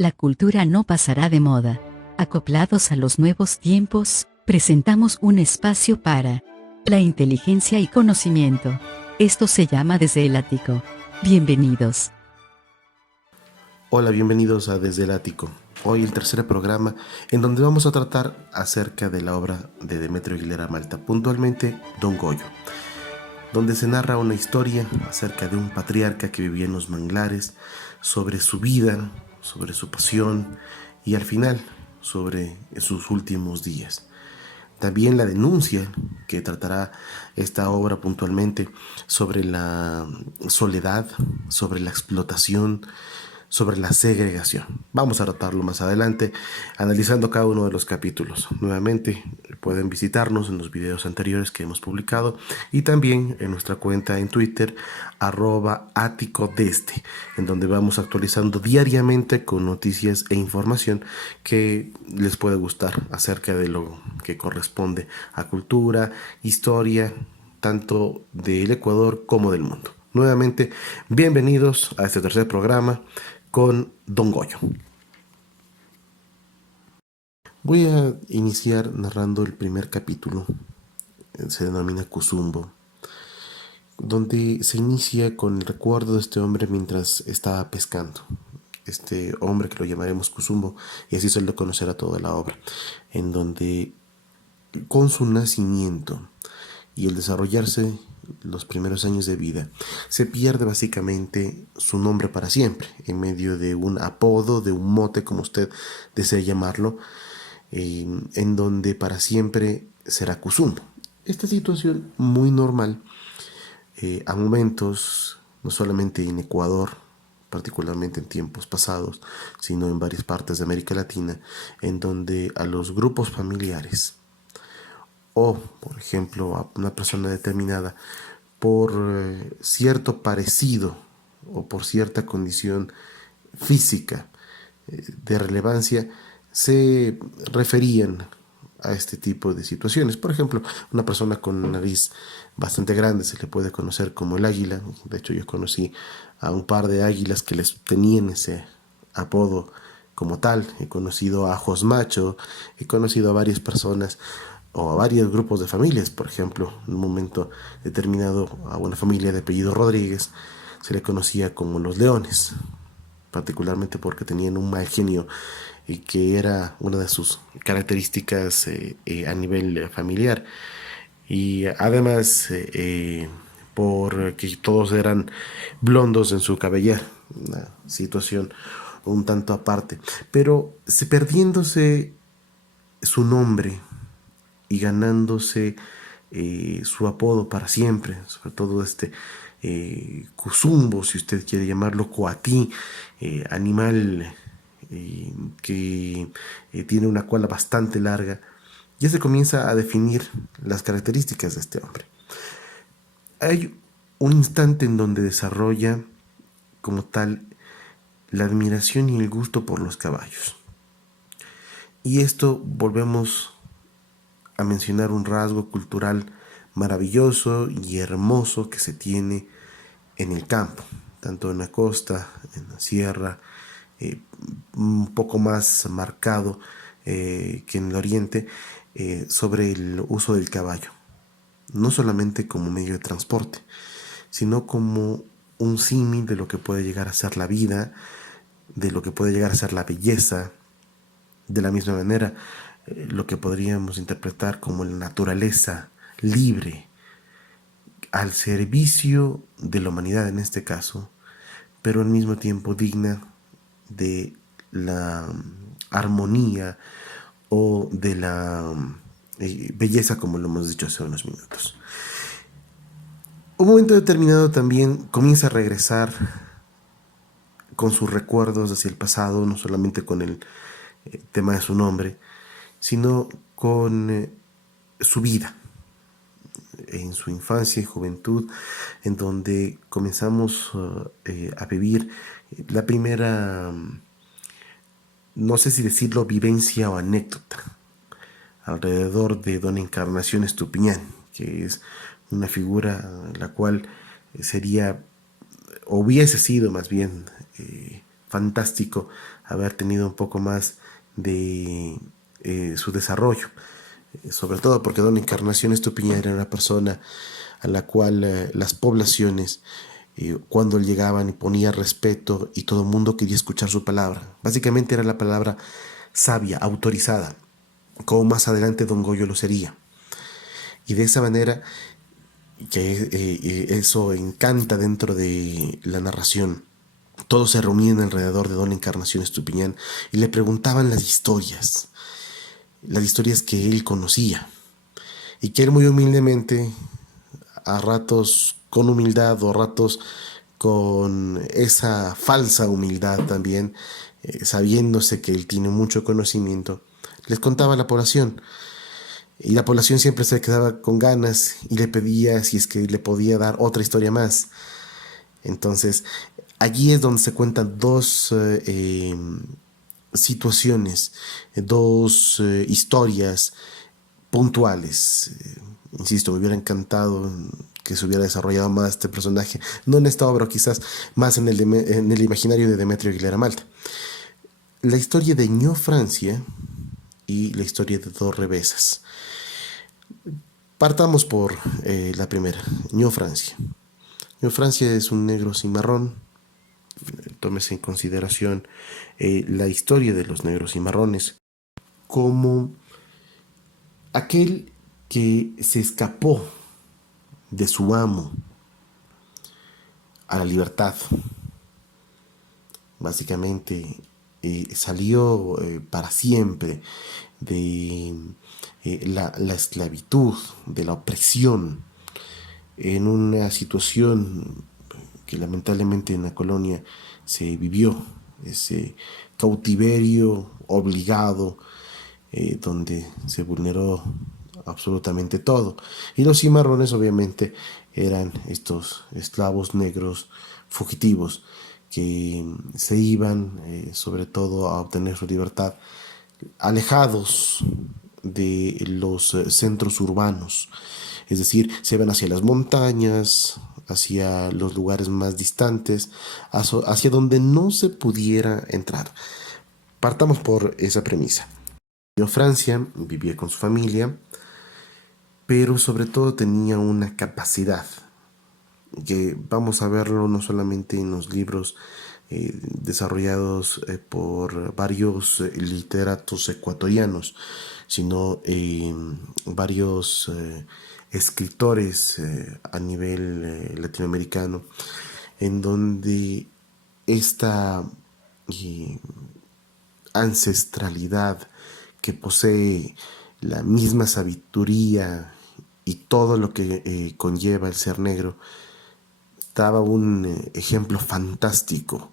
La cultura no pasará de moda. Acoplados a los nuevos tiempos, presentamos un espacio para la inteligencia y conocimiento. Esto se llama Desde el Ático. Bienvenidos. Hola, bienvenidos a Desde el Ático. Hoy el tercer programa en donde vamos a tratar acerca de la obra de Demetrio Aguilera Malta, puntualmente Don Goyo, donde se narra una historia acerca de un patriarca que vivía en los manglares, sobre su vida, sobre su pasión y al final sobre sus últimos días. También la denuncia que tratará esta obra puntualmente sobre la soledad, sobre la explotación, sobre la segregación. Vamos a tratarlo más adelante, analizando cada uno de los capítulos. Nuevamente, pueden visitarnos en los videos anteriores que hemos publicado y también en nuestra cuenta en Twitter, @áticodeste, en donde vamos actualizando diariamente con noticias e información que les puede gustar acerca de lo que corresponde a cultura, historia, tanto del Ecuador como del mundo. Nuevamente, bienvenidos a este tercer programa con Don Goyo. Voy a iniciar narrando el primer capítulo, se denomina Cuzumbo, donde se inicia con el recuerdo de este hombre mientras estaba pescando. Este hombre que lo llamaremos Cuzumbo, y así se lo conocerá toda la obra, en donde con su nacimiento y el desarrollarse los primeros años de vida, se pierde básicamente su nombre para siempre, en medio de un apodo, de un mote, como usted desea llamarlo, en donde para siempre será Cuzumbo. Esta situación muy normal, a momentos, no solamente en Ecuador, particularmente en tiempos pasados, sino en varias partes de América Latina, en donde a los grupos familiares, o, por ejemplo, a una persona determinada, por cierto parecido o por cierta condición física de relevancia, se referían a este tipo de situaciones. Por ejemplo, una persona con una nariz bastante grande se le puede conocer como el águila. De hecho, yo conocí a un par de águilas que les tenían ese apodo como tal. He conocido a Ajos Macho, he conocido a varias personas o a varios grupos de familias. Por ejemplo, en un momento determinado a una familia de apellido Rodríguez se le conocía como los Leones, particularmente porque tenían un mal genio y que era una de sus características a nivel familiar. Y además, porque todos eran blondos en su cabellar, una situación un tanto aparte, pero perdiéndose su nombre y ganándose su apodo para siempre, sobre todo este Cuzumbo, si usted quiere llamarlo, coatí, animal que tiene una cola bastante larga, ya se comienza a definir las características de este hombre. Hay un instante en donde desarrolla como tal la admiración y el gusto por los caballos. Y esto volvemos a mencionar un rasgo cultural maravilloso y hermoso que se tiene en el campo, tanto en la costa, en la sierra, un poco más marcado que en el oriente, sobre el uso del caballo, no solamente como medio de transporte, sino como un símil de lo que puede llegar a ser la vida, de lo que puede llegar a ser la belleza. De la misma manera, lo que podríamos interpretar como la naturaleza libre, al servicio de la humanidad en este caso, pero al mismo tiempo digna de la armonía o de la belleza, como lo hemos dicho hace unos minutos. Un momento determinado también comienza a regresar con sus recuerdos hacia el pasado, no solamente con el tema de su nombre, sino con su vida, en su infancia y juventud, en donde comenzamos a vivir la primera, no sé si decirlo, vivencia o anécdota, alrededor de Don Encarnación Estupiñán, que es una figura la cual sería, o hubiese sido más bien, fantástico haber tenido un poco más de su desarrollo, sobre todo porque don Encarnación Estupiñán era una persona a la cual las poblaciones, cuando él llegaban y ponía respeto y todo el mundo quería escuchar su palabra. Básicamente era la palabra sabia, autorizada, como más adelante don Goyo lo sería. Y de esa manera, que eso encanta dentro de la narración. Todos se reunían alrededor de don Encarnación Estupiñán y le preguntaban las historias que él conocía, y que él muy humildemente, a ratos con humildad o ratos con esa falsa humildad también, sabiéndose que él tiene mucho conocimiento, les contaba a la población. Y la población siempre se quedaba con ganas y le pedía si es que le podía dar otra historia más. Entonces, allí es donde se cuentan dos situaciones, dos historias puntuales. Insisto, me hubiera encantado que se hubiera desarrollado más este personaje, no en esta obra, quizás más en el imaginario de Demetrio Aguilera Malta. La historia de Ño Francia y la historia de Dos Revesas. Partamos por la primera, Ño Francia. Ño Francia es un negro cimarrón. Tómese en consideración la historia de los negros cimarrones como aquel que se escapó de su amo a la libertad. Básicamente salió para siempre de la esclavitud, de la opresión, en una situación que lamentablemente en la colonia se vivió, ese cautiverio obligado, donde se vulneró absolutamente todo. Y los cimarrones obviamente eran estos esclavos negros fugitivos que se iban sobre todo a obtener su libertad, alejados de los centros urbanos, es decir, se iban hacia las montañas, hacia los lugares más distantes, hacia donde no se pudiera entrar. Partamos por esa premisa. En Francia vivía con su familia, pero sobre todo tenía una capacidad que vamos a verlo no solamente en los libros desarrollados por varios literatos ecuatorianos, sino varios escritores a nivel latinoamericano, en donde esta ancestralidad que posee la misma sabiduría y todo lo que conlleva el ser negro, daba un ejemplo fantástico,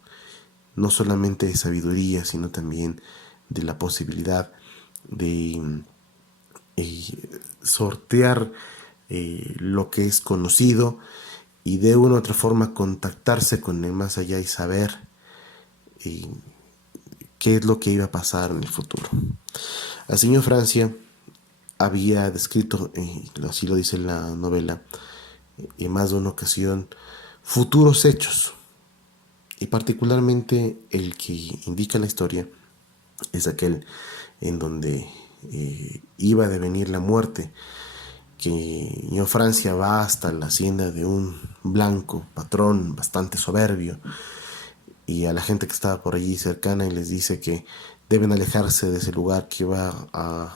no solamente de sabiduría, sino también de la posibilidad de sortear lo que es conocido y de una u otra forma contactarse con el más allá y saber qué es lo que iba a pasar en el futuro. El señor Francia había descrito, así lo dice la novela, en más de una ocasión, futuros hechos. Y particularmente el que indica la historia es aquel en donde iba a devenir la muerte, que Ño Francia va hasta la hacienda de un blanco patrón bastante soberbio y a la gente que estaba por allí cercana y les dice que deben alejarse de ese lugar, que va a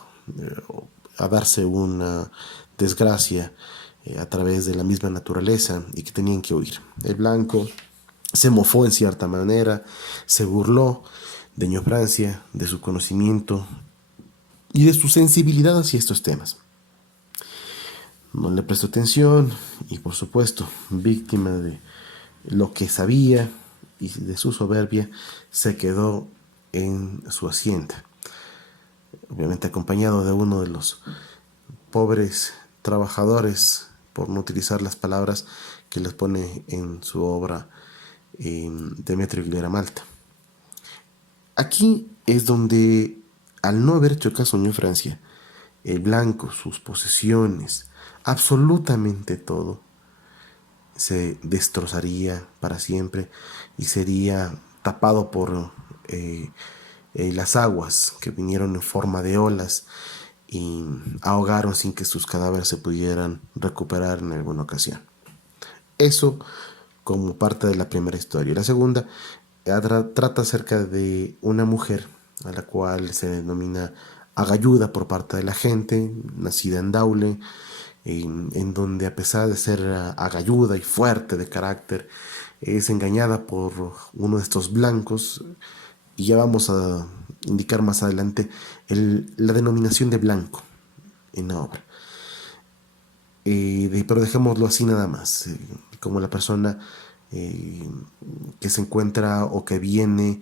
darse una desgracia a través de la misma naturaleza y que tenían que huir. El blanco se mofó en cierta manera, se burló de Ño Francia, de su conocimiento y de su sensibilidad hacia estos temas. No le prestó atención y, por supuesto, víctima de lo que sabía y de su soberbia, se quedó en su hacienda, obviamente acompañado de uno de los pobres trabajadores, por no utilizar las palabras que les pone en su obra Demetrio Aguilera Malta. Aquí es donde, al no haber hecho caso a Ño Francia, el blanco, sus posesiones, absolutamente todo, se destrozaría para siempre y sería tapado por las aguas que vinieron en forma de olas y ahogaron sin que sus cadáveres se pudieran recuperar en alguna ocasión. Eso como parte de la primera historia. La segunda trata acerca de una mujer a la cual se denomina Agayuda por parte de la gente, nacida en Daule, en donde a pesar de ser agalluda y fuerte de carácter, es engañada por uno de estos blancos, y ya vamos a indicar más adelante la denominación de blanco en la obra. Pero dejémoslo así nada más, como la persona que se encuentra o que viene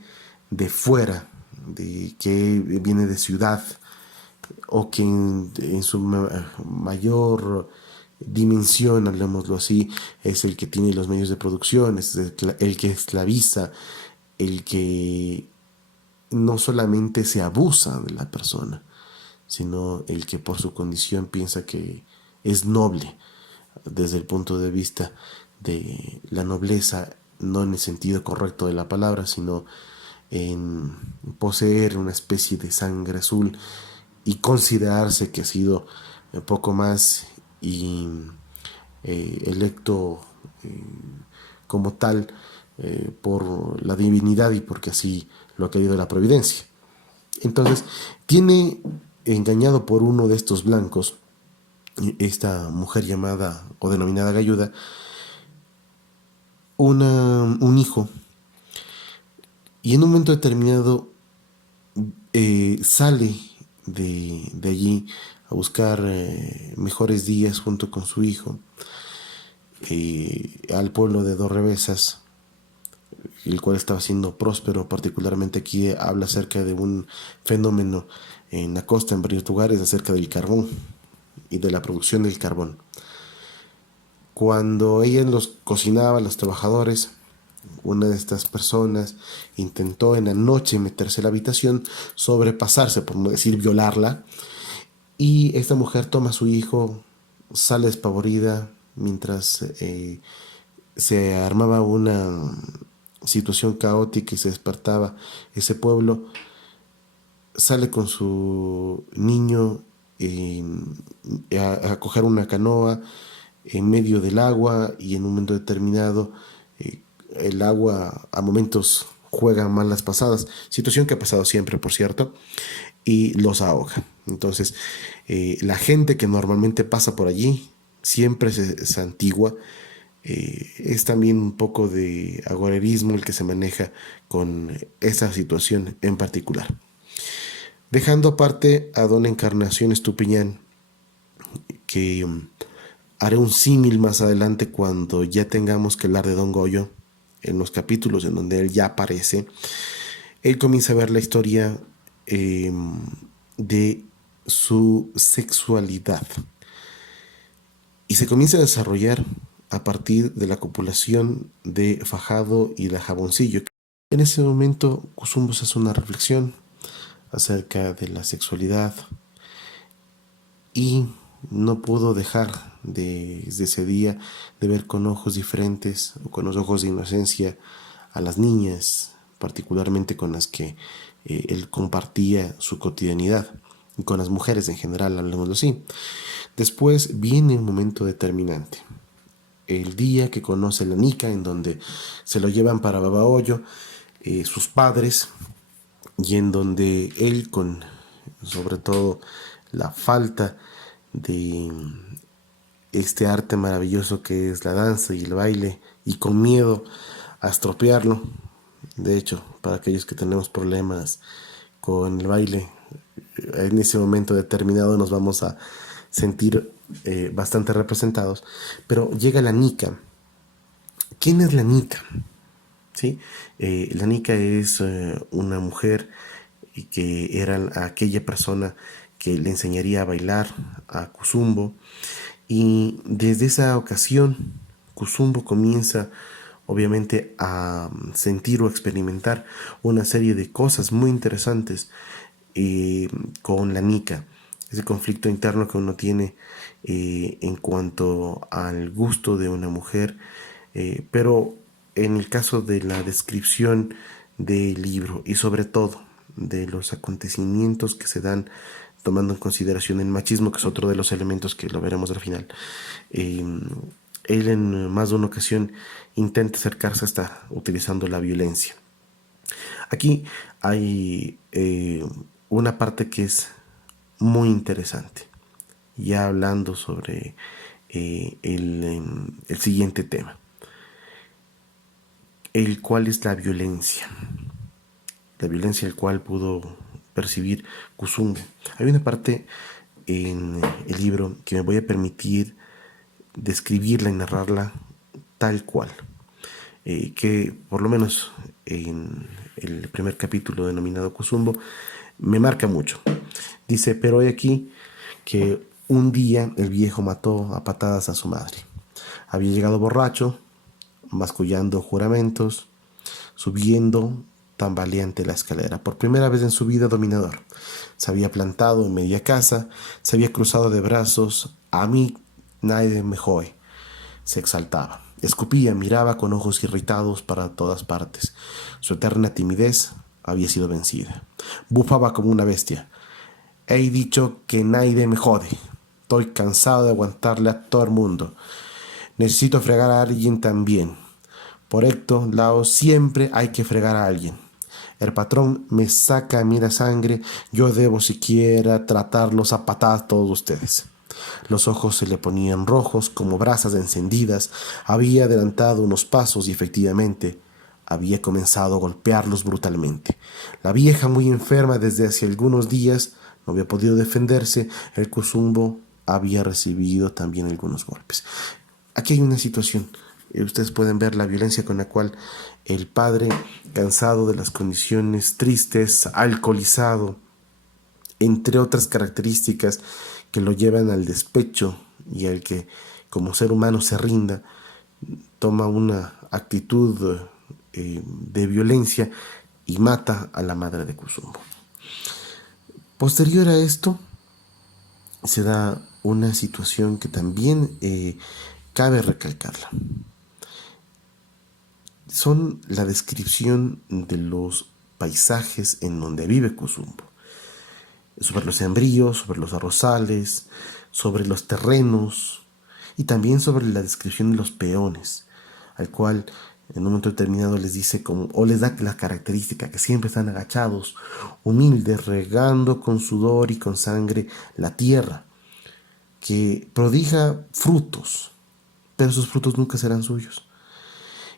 de fuera, que viene de ciudad, o que en su mayor dimensión, hablemoslo así, es el que tiene los medios de producción, es el que esclaviza, el que no solamente se abusa de la persona, sino el que por su condición piensa que es noble desde el punto de vista de la nobleza, no en el sentido correcto de la palabra, sino en poseer una especie de sangre azul y considerarse que ha sido poco más y electo como tal por la divinidad y porque así lo ha querido la providencia. Entonces, tiene engañado por uno de estos blancos, esta mujer llamada o denominada Agayuda, un hijo, y en un momento determinado sale de allí a buscar mejores días junto con su hijo al pueblo de Dorrevesas, el cual estaba siendo próspero. Particularmente aquí habla acerca de un fenómeno en la costa, en varios lugares, acerca del carbón y de la producción del carbón. Cuando ella los cocinaba, los trabajadores, una de estas personas intentó en la noche meterse a la habitación, sobrepasarse, por no decir violarla, y esta mujer toma a su hijo, sale despavorida mientras se armaba una situación caótica y se despertaba ese pueblo. Sale con su niño a coger una canoa en medio del agua, y en un momento determinado el agua a momentos juega malas pasadas, situación que ha pasado siempre, por cierto, y los ahoga. Entonces la gente que normalmente pasa por allí siempre se santigua. Es también un poco de agorerismo el que se maneja con esa situación en particular. Dejando aparte a don Encarnación Estupiñán, que haré un símil más adelante cuando ya tengamos que hablar de don Goyo, en los capítulos en donde él ya aparece. Él comienza a ver la historia de su sexualidad y se comienza a desarrollar a partir de la copulación de Fajado y de Jaboncillo. En ese momento Cuzumbo hace una reflexión acerca de la sexualidad y no pudo dejar desde ese día de ver con ojos diferentes o con los ojos de inocencia a las niñas, particularmente con las que él compartía su cotidianidad, y con las mujeres en general, hablemoslo así. Después viene un momento determinante, el día que conoce la Nica, en donde se lo llevan para Babahoyo sus padres, y en donde él, con sobre todo la falta de este arte maravilloso que es la danza y el baile, y con miedo a estropearlo. De hecho, para aquellos que tenemos problemas con el baile, en ese momento determinado nos vamos a sentir bastante representados. Pero llega la Nica. ¿Quién es la Nica? ¿Sí? La Nica es una mujer que era aquella persona que le enseñaría a bailar a Cuzumbo, y desde esa ocasión Cuzumbo comienza obviamente a sentir o experimentar una serie de cosas muy interesantes con la Nica, ese conflicto interno que uno tiene en cuanto al gusto de una mujer, pero en el caso de la descripción del libro y sobre todo de los acontecimientos que se dan tomando en consideración el machismo, que es otro de los elementos que lo veremos al final. Eh, Él en más de una ocasión intenta acercarse hasta utilizando la violencia. Aquí hay una parte que es muy interesante, ya hablando sobre el siguiente tema, el cual es la violencia el cual pudo percibir Kusunbo. Hay una parte en el libro que me voy a permitir describirla y narrarla tal cual, que por lo menos en el primer capítulo denominado Kusunbo me marca mucho. Dice, pero hay aquí que un día el viejo mató a patadas a su madre. Había llegado borracho, mascullando juramentos, subiendo tambaleante la escalera. Por primera vez en su vida dominador. Se había plantado en media casa, se había cruzado de brazos. A mí nadie me jode. Se exaltaba. Escupía, miraba con ojos irritados para todas partes. Su eterna timidez había sido vencida. Bufaba como una bestia. He dicho que nadie me jode. Estoy cansado de aguantarle a todo el mundo. Necesito fregar a alguien también. Por esto, Lao, siempre hay que fregar a alguien. El patrón me saca a mí la sangre, yo debo siquiera tratarlos a patadas todos ustedes. Los ojos se le ponían rojos como brasas encendidas. Había adelantado unos pasos y efectivamente había comenzado a golpearlos brutalmente. La vieja, muy enferma desde hace algunos días, no había podido defenderse. El Kusunbo había recibido también algunos golpes. Aquí hay una situación. Ustedes pueden ver la violencia con la cual el padre, cansado de las condiciones tristes, alcoholizado, entre otras características que lo llevan al despecho y al que como ser humano se rinda, toma una actitud de violencia y mata a la madre de Kusunbo. Posterior a esto, se da una situación que también cabe recalcarla. Son la descripción de los paisajes en donde vive Kusunbo. Sobre los sembríos, sobre los arrozales, sobre los terrenos y también sobre la descripción de los peones, al cual en un momento determinado les dice o les da la característica que siempre están agachados, humildes, regando con sudor y con sangre la tierra, que prodiga frutos, pero esos frutos nunca serán suyos.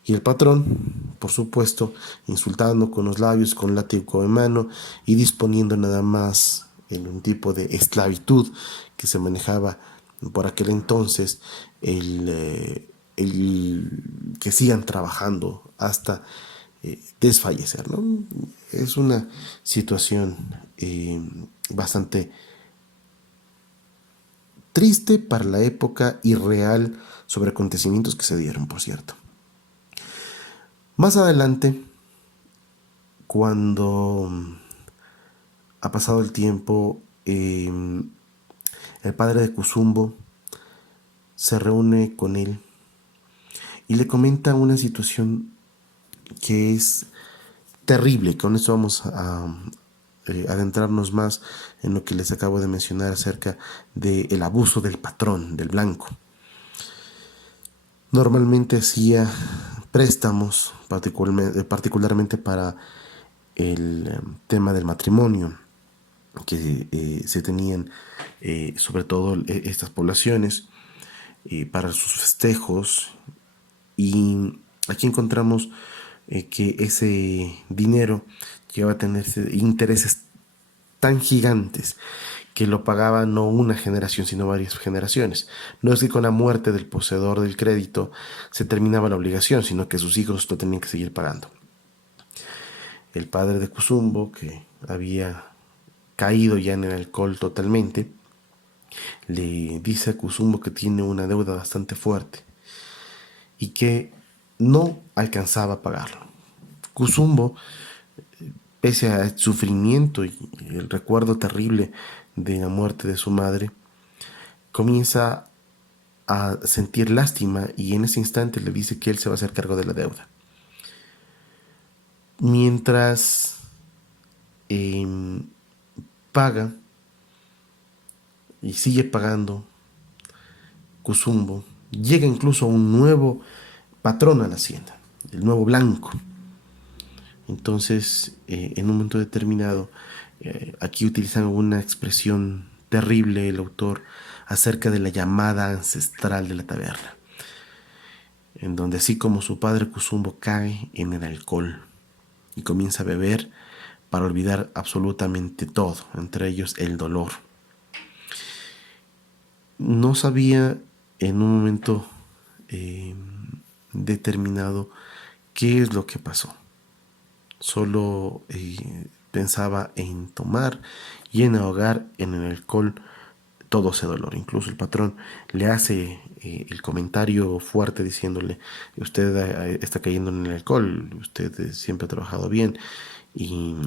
Y el patrón, por supuesto, insultando con los labios, con látigo en mano y disponiendo nada más en un tipo de esclavitud que se manejaba por aquel entonces, el que sigan trabajando hasta desfallecer, ¿no? Es una situación bastante triste para la época y real sobre acontecimientos que se dieron, por cierto. Más adelante, cuando ha pasado el tiempo, el padre de Kusunbo se reúne con él y le comenta una situación que es terrible. Con esto vamos a adentrarnos más en lo que les acabo de mencionar acerca del abuso del patrón, del blanco. Normalmente hacía préstamos, particularmente para el tema del matrimonio que se tenían, sobre todo estas poblaciones, para sus festejos. Y aquí encontramos que ese dinero llegaba a tener intereses tan gigantes que lo pagaba no una generación, sino varias generaciones. No es que con la muerte del poseedor del crédito se terminaba la obligación, sino que sus hijos lo tenían que seguir pagando. El padre de Kusunbo, que había caído ya en el alcohol totalmente, le dice a Kusunbo que tiene una deuda bastante fuerte y que no alcanzaba a pagarlo. Kusunbo, pese al sufrimiento y el recuerdo terrible de la muerte de su madre, comienza a sentir lástima y en ese instante le dice que él se va a hacer cargo de la deuda. Mientras paga y sigue pagando, Cusumbo llega incluso un nuevo patrón a la hacienda, el nuevo Blanco. Entonces, en un momento determinado, aquí utilizan una expresión terrible el autor acerca de la llamada ancestral de la taberna, en donde así como su padre Cusumbo cae en el alcohol y comienza a beber para olvidar absolutamente todo, entre ellos el dolor. No sabía en un momento determinado qué es lo que pasó. Solo pensaba en tomar y en ahogar en el alcohol todo ese dolor. Incluso el patrón le hace el comentario fuerte diciéndole: usted está cayendo en el alcohol, usted siempre ha trabajado bien y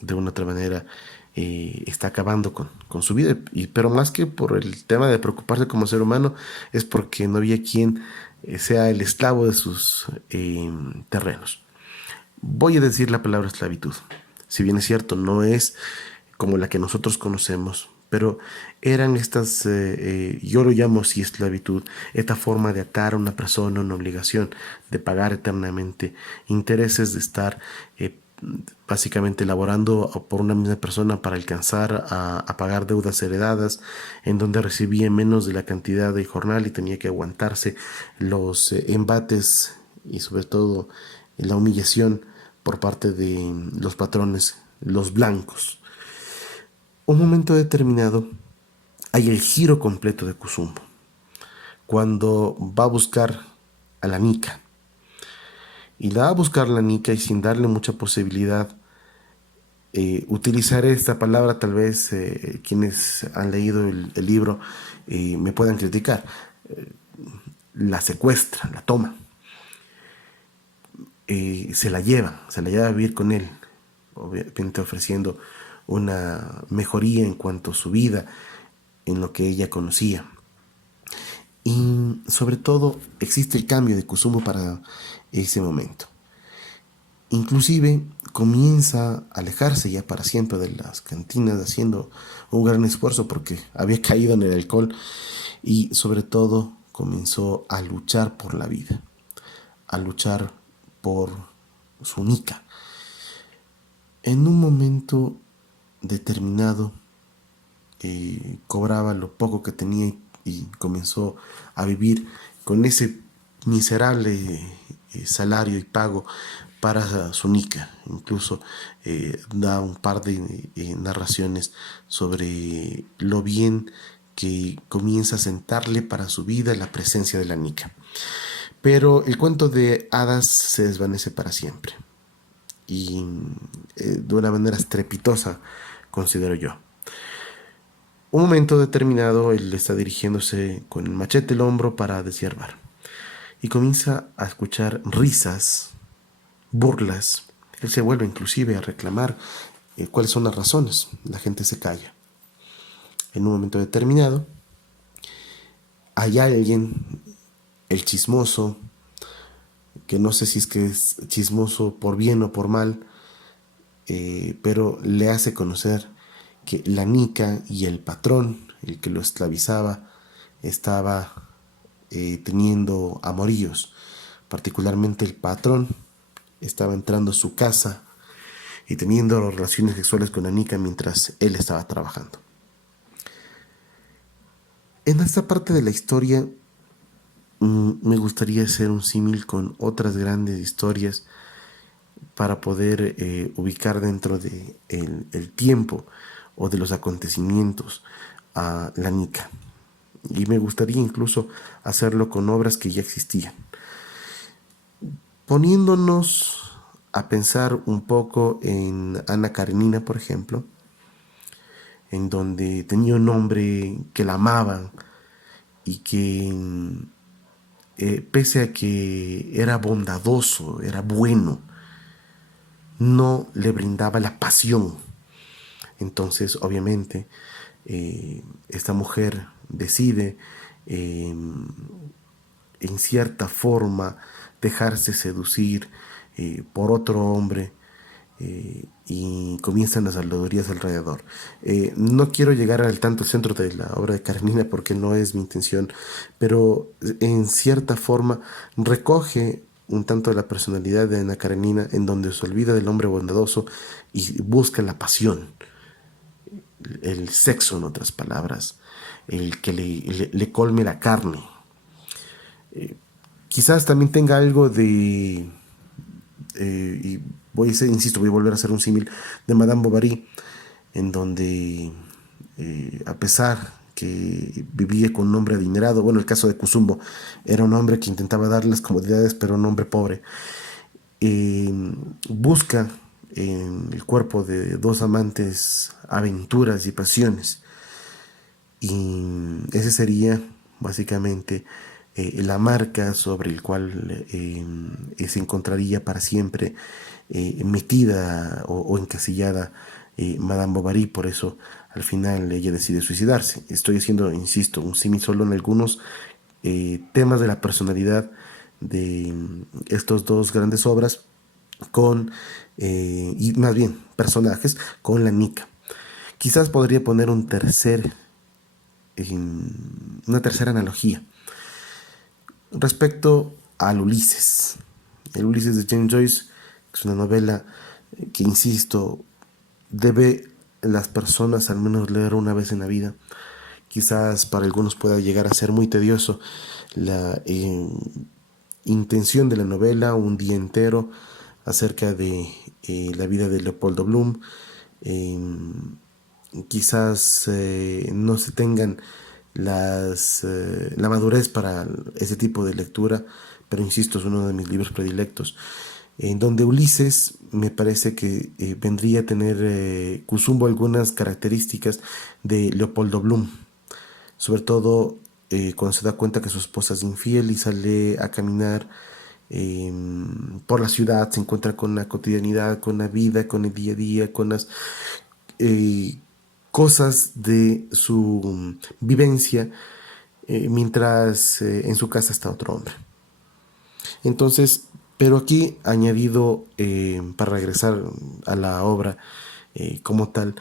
de una u otra manera está acabando con su vida. Pero más que por el tema de preocuparse como ser humano, es porque no había quien sea el esclavo de sus terrenos. Voy a decir la palabra esclavitud. Si bien es cierto, no es como la que nosotros conocemos, pero eran estas, yo lo llamo así esclavitud, esta forma de atar a una persona, una obligación, de pagar eternamente intereses, de estar básicamente laborando por una misma persona para alcanzar a pagar deudas heredadas, en donde recibía menos de la cantidad de jornal y tenía que aguantarse los embates y sobre todo la humillación por parte de los patrones, los blancos. Un momento determinado hay el giro completo de Cusumbo, cuando va a buscar a la Nica. Y la va a buscar la Nica y sin darle mucha posibilidad, utilizaré esta palabra, tal vez quienes han leído el libro me puedan criticar. La secuestra, la toma. Se la lleva a vivir con él, obviamente ofreciendo una mejoría en cuanto a su vida, en lo que ella conocía. Y sobre todo existe el cambio de Cusumbo para ese momento. Inclusive comienza a alejarse ya para siempre de las cantinas, haciendo un gran esfuerzo porque había caído en el alcohol, y sobre todo comenzó a luchar por la vida, a luchar por su Nica. En un momento determinado cobraba lo poco que tenía y comenzó a vivir con ese miserable salario y pago para su Nica. Incluso da un par de narraciones sobre lo bien que comienza a sentarle para su vida la presencia de la Nica. Pero el cuento de hadas se desvanece para siempre, y de una manera estrepitosa, considero yo. Un momento determinado él está dirigiéndose con el machete al hombro para deshiervar y comienza a escuchar risas, burlas. Él se vuelve inclusive a reclamar cuáles son las razones. La gente se calla. En un momento determinado hay alguien, el chismoso, que no sé si es que es chismoso por bien o por mal, pero le hace conocer que la Nica y el patrón, el que lo esclavizaba, estaba teniendo amoríos. Particularmente el patrón estaba entrando a su casa y teniendo relaciones sexuales con la Nica mientras él estaba trabajando. En esta parte de la historia me gustaría hacer un símil con otras grandes historias para poder ubicar dentro de el tiempo o de los acontecimientos a la Nica. Y me gustaría incluso hacerlo con obras que ya existían, poniéndonos a pensar un poco en Ana Karenina, por ejemplo, en donde tenía un hombre que la amaban y que pese a que era bondadoso, era bueno, no le brindaba la pasión. Entonces, obviamente, esta mujer decide en cierta forma dejarse seducir por otro hombre, y comienzan las habladurías alrededor. No quiero llegar al tanto centro de la obra de Karenina porque no es mi intención, pero en cierta forma recoge un tanto de la personalidad de Ana Karenina, en donde se olvida del hombre bondadoso y busca la pasión, el sexo, en otras palabras, el que le colme la carne. Quizás también tenga algo de, y insisto, voy a volver a hacer un símil de Madame Bovary, en donde, a pesar que vivía con un hombre adinerado, bueno, el caso de Cusumbo, era un hombre que intentaba darle las comodidades, pero un hombre pobre, eh, busca en el cuerpo de dos amantes aventuras y pasiones. Y ese sería básicamente la marca sobre el cual se encontraría para siempre metida o encasillada Madame Bovary. Por eso al final ella decide suicidarse. Estoy haciendo, insisto, un símil solo en algunos temas de la personalidad de estos dos grandes obras con, y más bien personajes, con la Nica. Quizás podría poner una tercera analogía respecto al Ulises. El Ulises de James Joyce es una novela que, insisto, debe las personas al menos leer una vez en la vida. Quizás para algunos pueda llegar a ser muy tedioso la intención de la novela, un día entero acerca de la vida de Leopoldo Bloom. Quizás no se tengan la madurez para ese tipo de lectura, pero insisto, es uno de mis libros predilectos. En donde Ulises me parece que vendría a tener Cusumbo algunas características de Leopoldo Bloom, sobre todo cuando se da cuenta que su esposa es infiel y sale a caminar por la ciudad, se encuentra con la cotidianidad, con la vida, con el día a día, con las eh, cosas de su vivencia, mientras en su casa está otro hombre. Entonces, pero aquí añadido, para regresar a la obra como tal,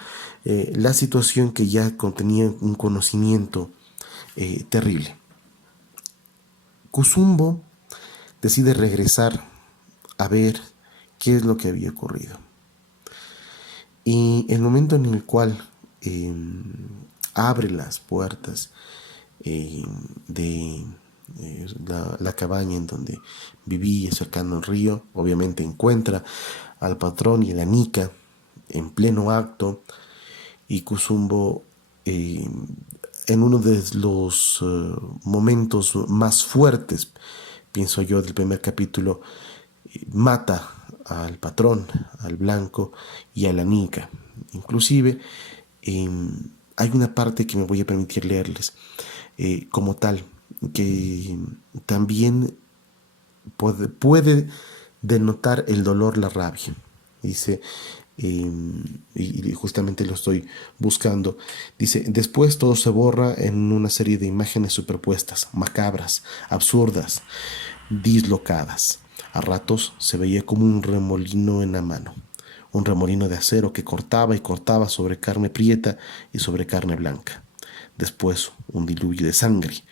la situación que ya contenía un conocimiento terrible. Cusumbo decide regresar a ver qué es lo que había ocurrido. Y el momento en el cual abre las puertas de la cabaña en donde vivía, cercano al río, obviamente encuentra al patrón y a la Nica en pleno acto, y Cusumbo, en uno de los momentos más fuertes, pienso yo, del primer capítulo, mata al patrón, al blanco y a la Nica. Inclusive hay una parte que me voy a permitir leerles como tal, que también puede denotar el dolor, la rabia. Dice, y justamente lo estoy buscando, dice: después todo se borra en una serie de imágenes superpuestas, macabras, absurdas, dislocadas. A ratos se veía como un remolino en la mano, un remolino de acero que cortaba y cortaba sobre carne prieta y sobre carne blanca. Después un diluvio de sangre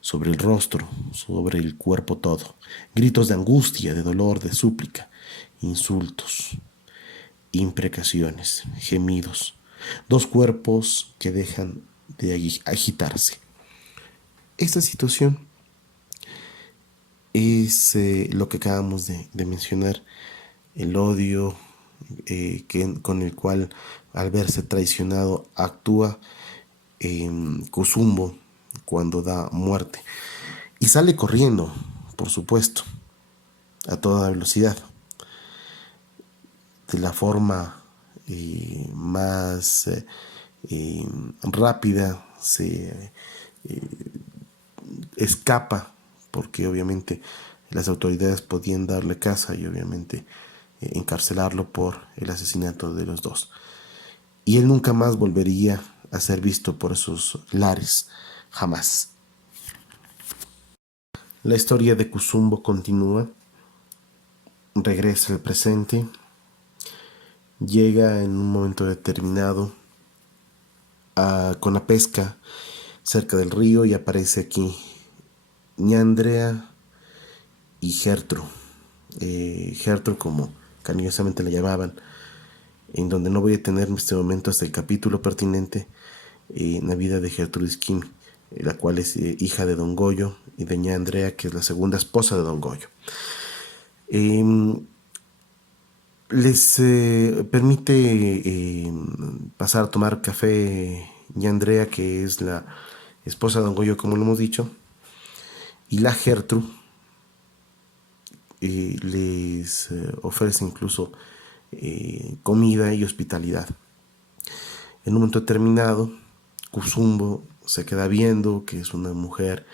sobre el rostro, sobre el cuerpo todo. Gritos de angustia, de dolor, de súplica, insultos, imprecaciones, gemidos. Dos cuerpos que dejan de agitarse. Esta situación es lo que acabamos de mencionar, el odio con el cual, al verse traicionado, actúa Cusumbo cuando da muerte. Y sale corriendo, por supuesto, a toda velocidad, de la forma más rápida. Se escapa porque obviamente las autoridades podían darle caza y obviamente encarcelarlo por el asesinato de los dos. Y él nunca más volvería a ser visto por esos lares, jamás. La historia de Cusumbo continúa. regresa al presente, llega en un momento determinado con la pesca cerca del río y aparece aquí Ñandrea y Gertrude. Gertrude, como cariñosamente la llamaban, en donde no voy a tener en este momento hasta el capítulo pertinente en la vida de Gertrudis Kim, la cual es hija de Don Goyo, y de Ñandrea, que es la segunda esposa de Don Goyo. Les permite pasar a tomar café Ñandrea, que es la esposa de Don Goyo, como lo hemos dicho, y la Gertrude les ofrece incluso comida y hospitalidad. En un momento determinado, Cusumbo se queda viendo que es una mujer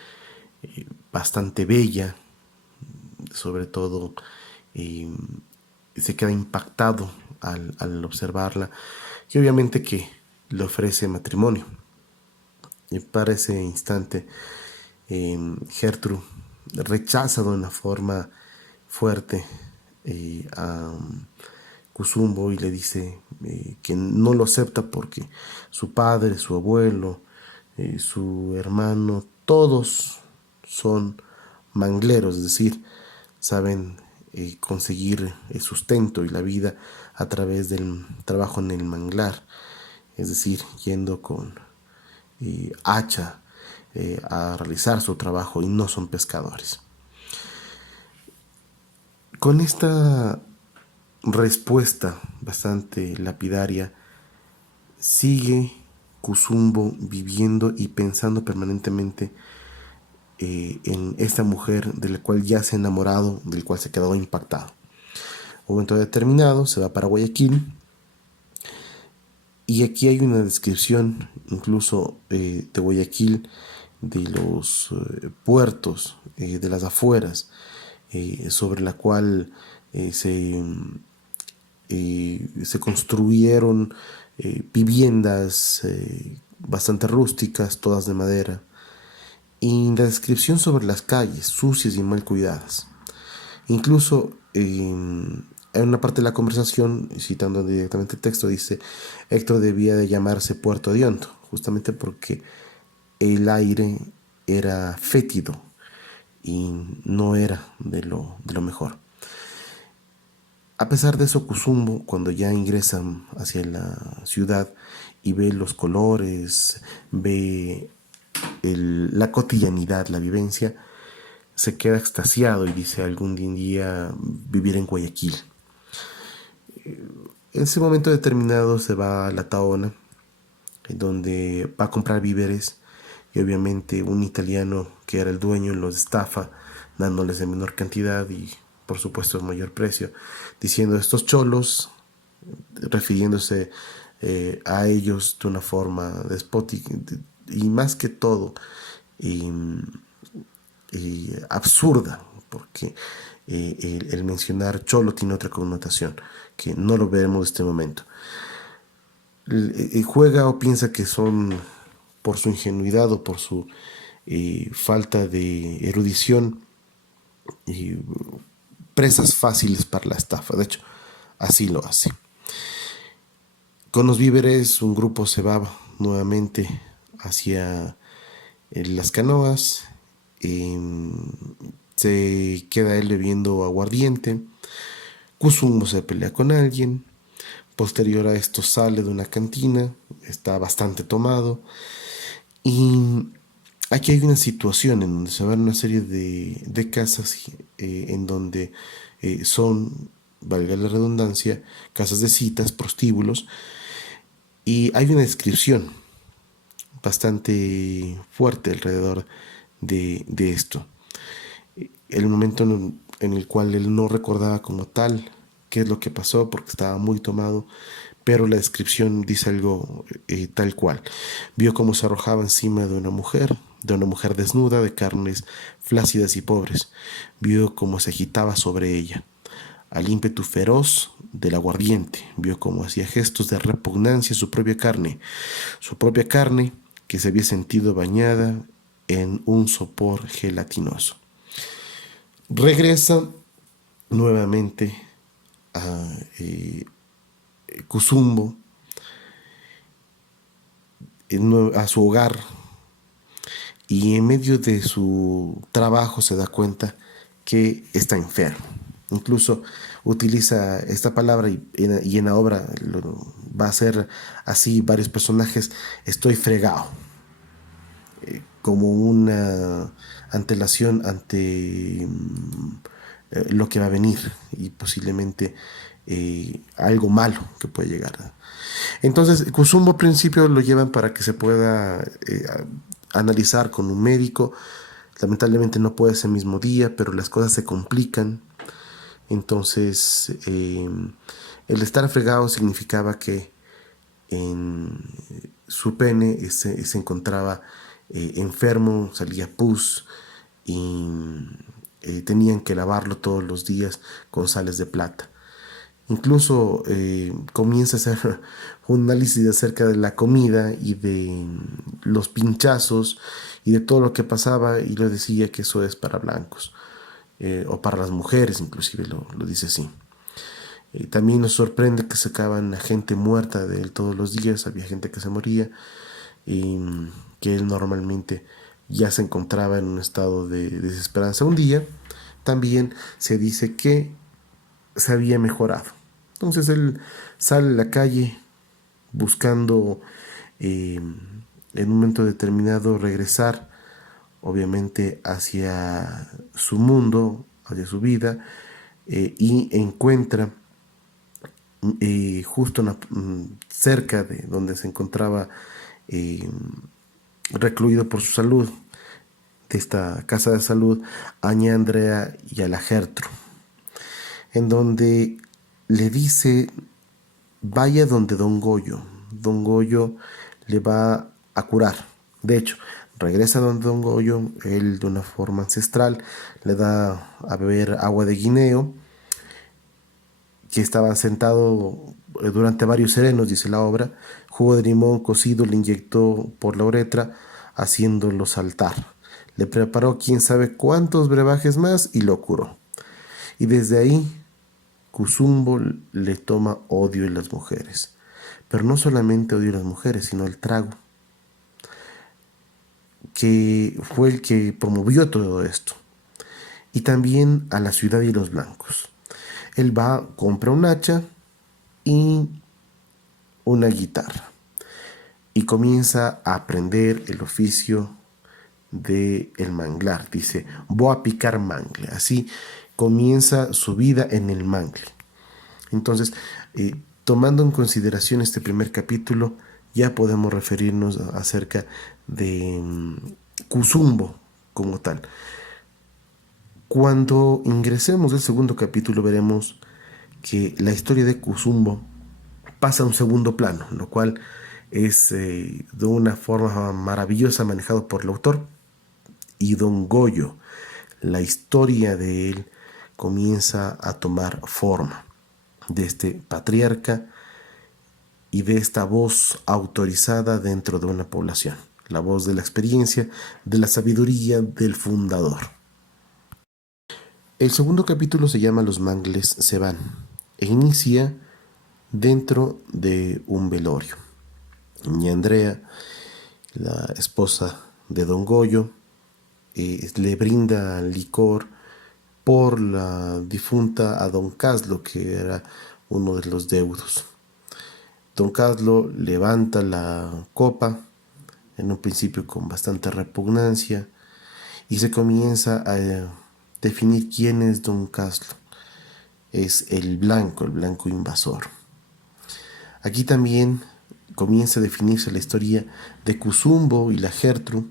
bastante bella, sobre todo se queda impactado al observarla, y obviamente que le ofrece matrimonio. Y para ese instante Gertrude rechaza de una forma fuerte a Cusumbo y le dice que no lo acepta porque su padre, su abuelo, su hermano, todos son mangleros, es decir, saben conseguir el sustento y la vida a través del trabajo en el manglar, es decir, yendo con hacha a realizar su trabajo, y no son pescadores. Con esta respuesta bastante lapidaria, sigue Cusumbo viviendo y pensando permanentemente en esta mujer de la cual ya se ha enamorado, del cual se ha quedado impactado. Un momento determinado se va para Guayaquil, y aquí hay una descripción incluso de Guayaquil, de los puertos, de las afueras, sobre la cual se construyeron viviendas bastante rústicas, todas de madera, y la descripción sobre las calles sucias y mal cuidadas. Incluso en una parte de la conversación, citando directamente el texto, dice: Héctor debía de llamarse Puerto de Hondo, justamente porque el aire era fétido y no era de lo mejor. A pesar de eso, Cusumbo, cuando ya ingresan hacia la ciudad y ve los colores, ve la cotidianidad, la vivencia, se queda extasiado y dice: algún día vivir en Guayaquil. En ese momento determinado se va a La Taona, donde va a comprar víveres, y obviamente un italiano que era el dueño los estafa, dándoles en menor cantidad y por supuesto el mayor precio, diciendo: estos cholos, refiriéndose a ellos de una forma despótica y más que todo absurda, porque el mencionar cholo tiene otra connotación que no lo veremos en este momento. Juega o piensa que son, por su ingenuidad o por su falta de erudición, presas fáciles para la estafa. De hecho, así lo hace. Con los víveres, un grupo se va nuevamente hacia las canoas. Se queda él bebiendo aguardiente. Cusumbo se pelea con alguien. Posterior a esto sale de una cantina, está bastante tomado, y aquí hay una situación en donde se van una serie de casas en donde son, valga la redundancia, casas de citas, prostíbulos, y hay una descripción bastante fuerte alrededor de esto. El momento en el cual él no recordaba como tal qué es lo que pasó porque estaba muy tomado, pero la descripción dice algo tal cual. Vio cómo se arrojaba encima de una mujer desnuda, de carnes flácidas y pobres. Vio cómo se agitaba sobre ella. Al ímpetu feroz del aguardiente, vio cómo hacía gestos de repugnancia su propia carne que se había sentido bañada en un sopor gelatinoso. Regresa nuevamente a Cusumbo a su hogar, y en medio de su trabajo se da cuenta que está enfermo. Incluso utiliza esta palabra y en la obra va a ser así varios personajes: estoy fregado, como una antelación ante lo que va a venir y posiblemente algo malo que puede llegar. Entonces, Kusumbo al principio lo llevan para que se pueda analizar con un médico. Lamentablemente no puede ese mismo día, pero las cosas se complican. Entonces, el estar fregado significaba que en su pene se encontraba enfermo, salía pus, y tenían que lavarlo todos los días con sales de plata. Incluso comienza a hacer un análisis acerca de la comida y de los pinchazos y de todo lo que pasaba, y le decía que eso es para blancos, o para las mujeres, inclusive lo dice así. También nos sorprende que sacaban a gente muerta de él todos los días, había gente que se moría, y que él normalmente ya se encontraba en un estado de desesperanza. Un día también se dice que se había mejorado. Entonces él sale a la calle buscando en un momento determinado regresar, obviamente, hacia su mundo, hacia su vida, y encuentra justo cerca de donde se encontraba eh, recluido por su salud, de esta casa de salud, a Ña Andrea y a la Gertrude, en donde le dice: vaya donde Don Goyo. Don Goyo le va a curar. De hecho, regresa donde Don Goyo, él de una forma ancestral le da a beber agua de guineo, que estaba sentado durante varios serenos, dice la obra. Jugo de limón cocido le inyectó por la uretra, haciéndolo saltar. Le preparó quién sabe cuántos brebajes más y lo curó. Y desde ahí Cusumbo le toma odio a las mujeres. Pero no solamente odio a las mujeres, sino el trago, que fue el que promovió todo esto. Y también a la ciudad y los blancos. Él va, compra un hacha y una guitarra, y comienza a aprender el oficio de el manglar. Dice: voy a picar mangle. Así comienza su vida en el mangle. Entonces, tomando en consideración este primer capítulo, ya podemos referirnos acerca de Cusumbo como tal. Cuando ingresemos al segundo capítulo, veremos que la historia de Cusumbo pasa a un segundo plano, lo cual es de una forma maravillosa manejado por el autor. Y Don Goyo, la historia de él comienza a tomar forma de este patriarca y de esta voz autorizada dentro de una población, la voz de la experiencia, de la sabiduría del fundador. El segundo capítulo se llama Los mangles se van e inicia dentro de un velorio. Ña Andrea, la esposa de Don Goyo, le brinda licor por la difunta a Don Caslo, que era uno de los deudos. Don Caslo levanta la copa, en un principio con bastante repugnancia, y se comienza a definir quién es Don Caslo. Es el blanco invasor. Aquí también comienza a definirse la historia de Cusumbo y la Gertrude,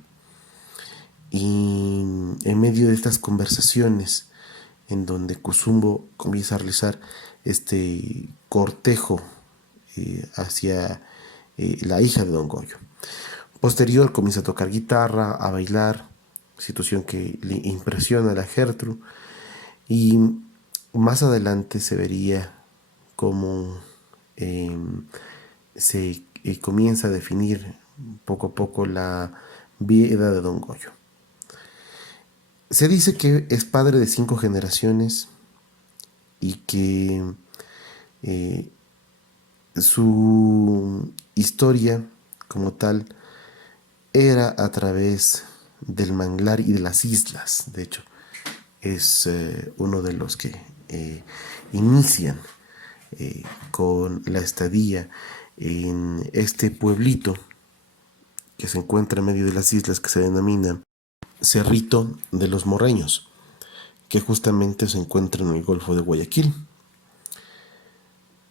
y en medio de estas conversaciones en donde Cusumbo comienza a realizar este cortejo hacia la hija de Don Goyo. Posterior comienza a tocar guitarra, a bailar, situación que le impresiona a la Gertrude, y más adelante se vería cómo se comienza a definir poco a poco la vida de Don Goyo. Se dice que es padre de 5 generaciones y que su historia como tal era a través del manglar y de las islas. De hecho, es uno de los que inician con la estadía en este pueblito que se encuentra en medio de las islas, que se denomina Cerrito de los Morreños, que justamente se encuentra en el Golfo de Guayaquil.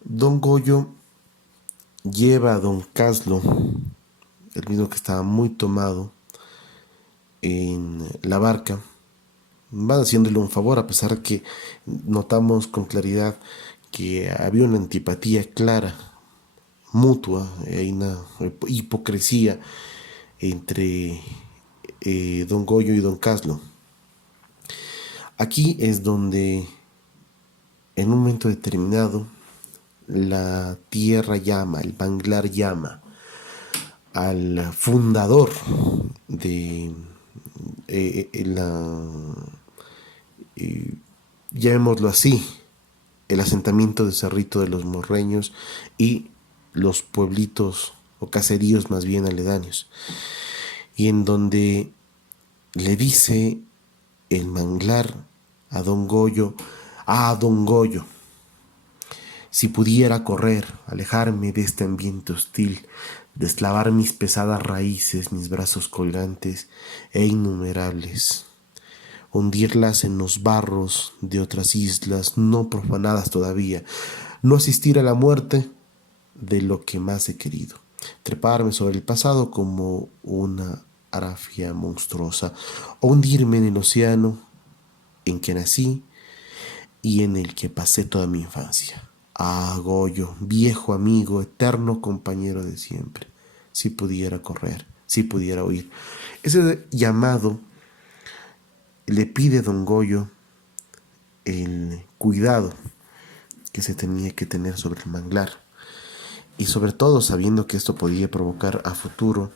Don Goyo lleva a Don Caslo, el mismo que estaba muy tomado, en la barca. Van haciéndole un favor, a pesar que notamos con claridad que había una antipatía clara, mutua, hay una hipocresía entre Don Goyo y Don Caslo. Aquí es donde, en un momento determinado, la tierra llama, el manglar llama al fundador de llamémoslo así, el asentamiento de Cerrito de los Morreños y los pueblitos o caseríos más bien aledaños, y en donde le dice el manglar a Don Goyo: Don Goyo, si pudiera correr, alejarme de este ambiente hostil, deslavar mis pesadas raíces, mis brazos colgantes e innumerables, hundirlas en los barros de otras islas no profanadas todavía, no asistir a la muerte de lo que más he querido, treparme sobre el pasado como una arafia monstruosa, o hundirme en el océano en que nací y en el que pasé toda mi infancia. Goyo, viejo amigo, eterno compañero de siempre, si pudiera correr, si pudiera huir. Ese llamado le pide Don Goyo el cuidado que se tenía que tener sobre el manglar, y sobre todo sabiendo que esto podía provocar a futuro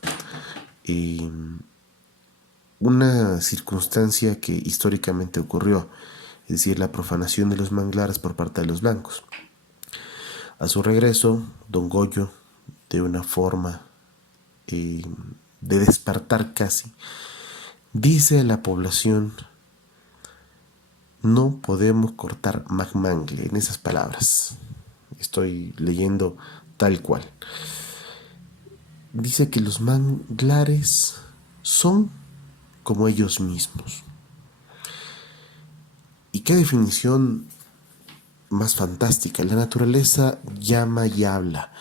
una circunstancia que históricamente ocurrió, es decir, la profanación de los manglares por parte de los blancos. A su regreso, Don Goyo, de una forma de despertar casi, dice a la población: no podemos cortar mangle. En esas palabras, estoy leyendo tal cual. Dice que los manglares son como ellos mismos. ¿Y qué definición más fantástica? La naturaleza llama y habla.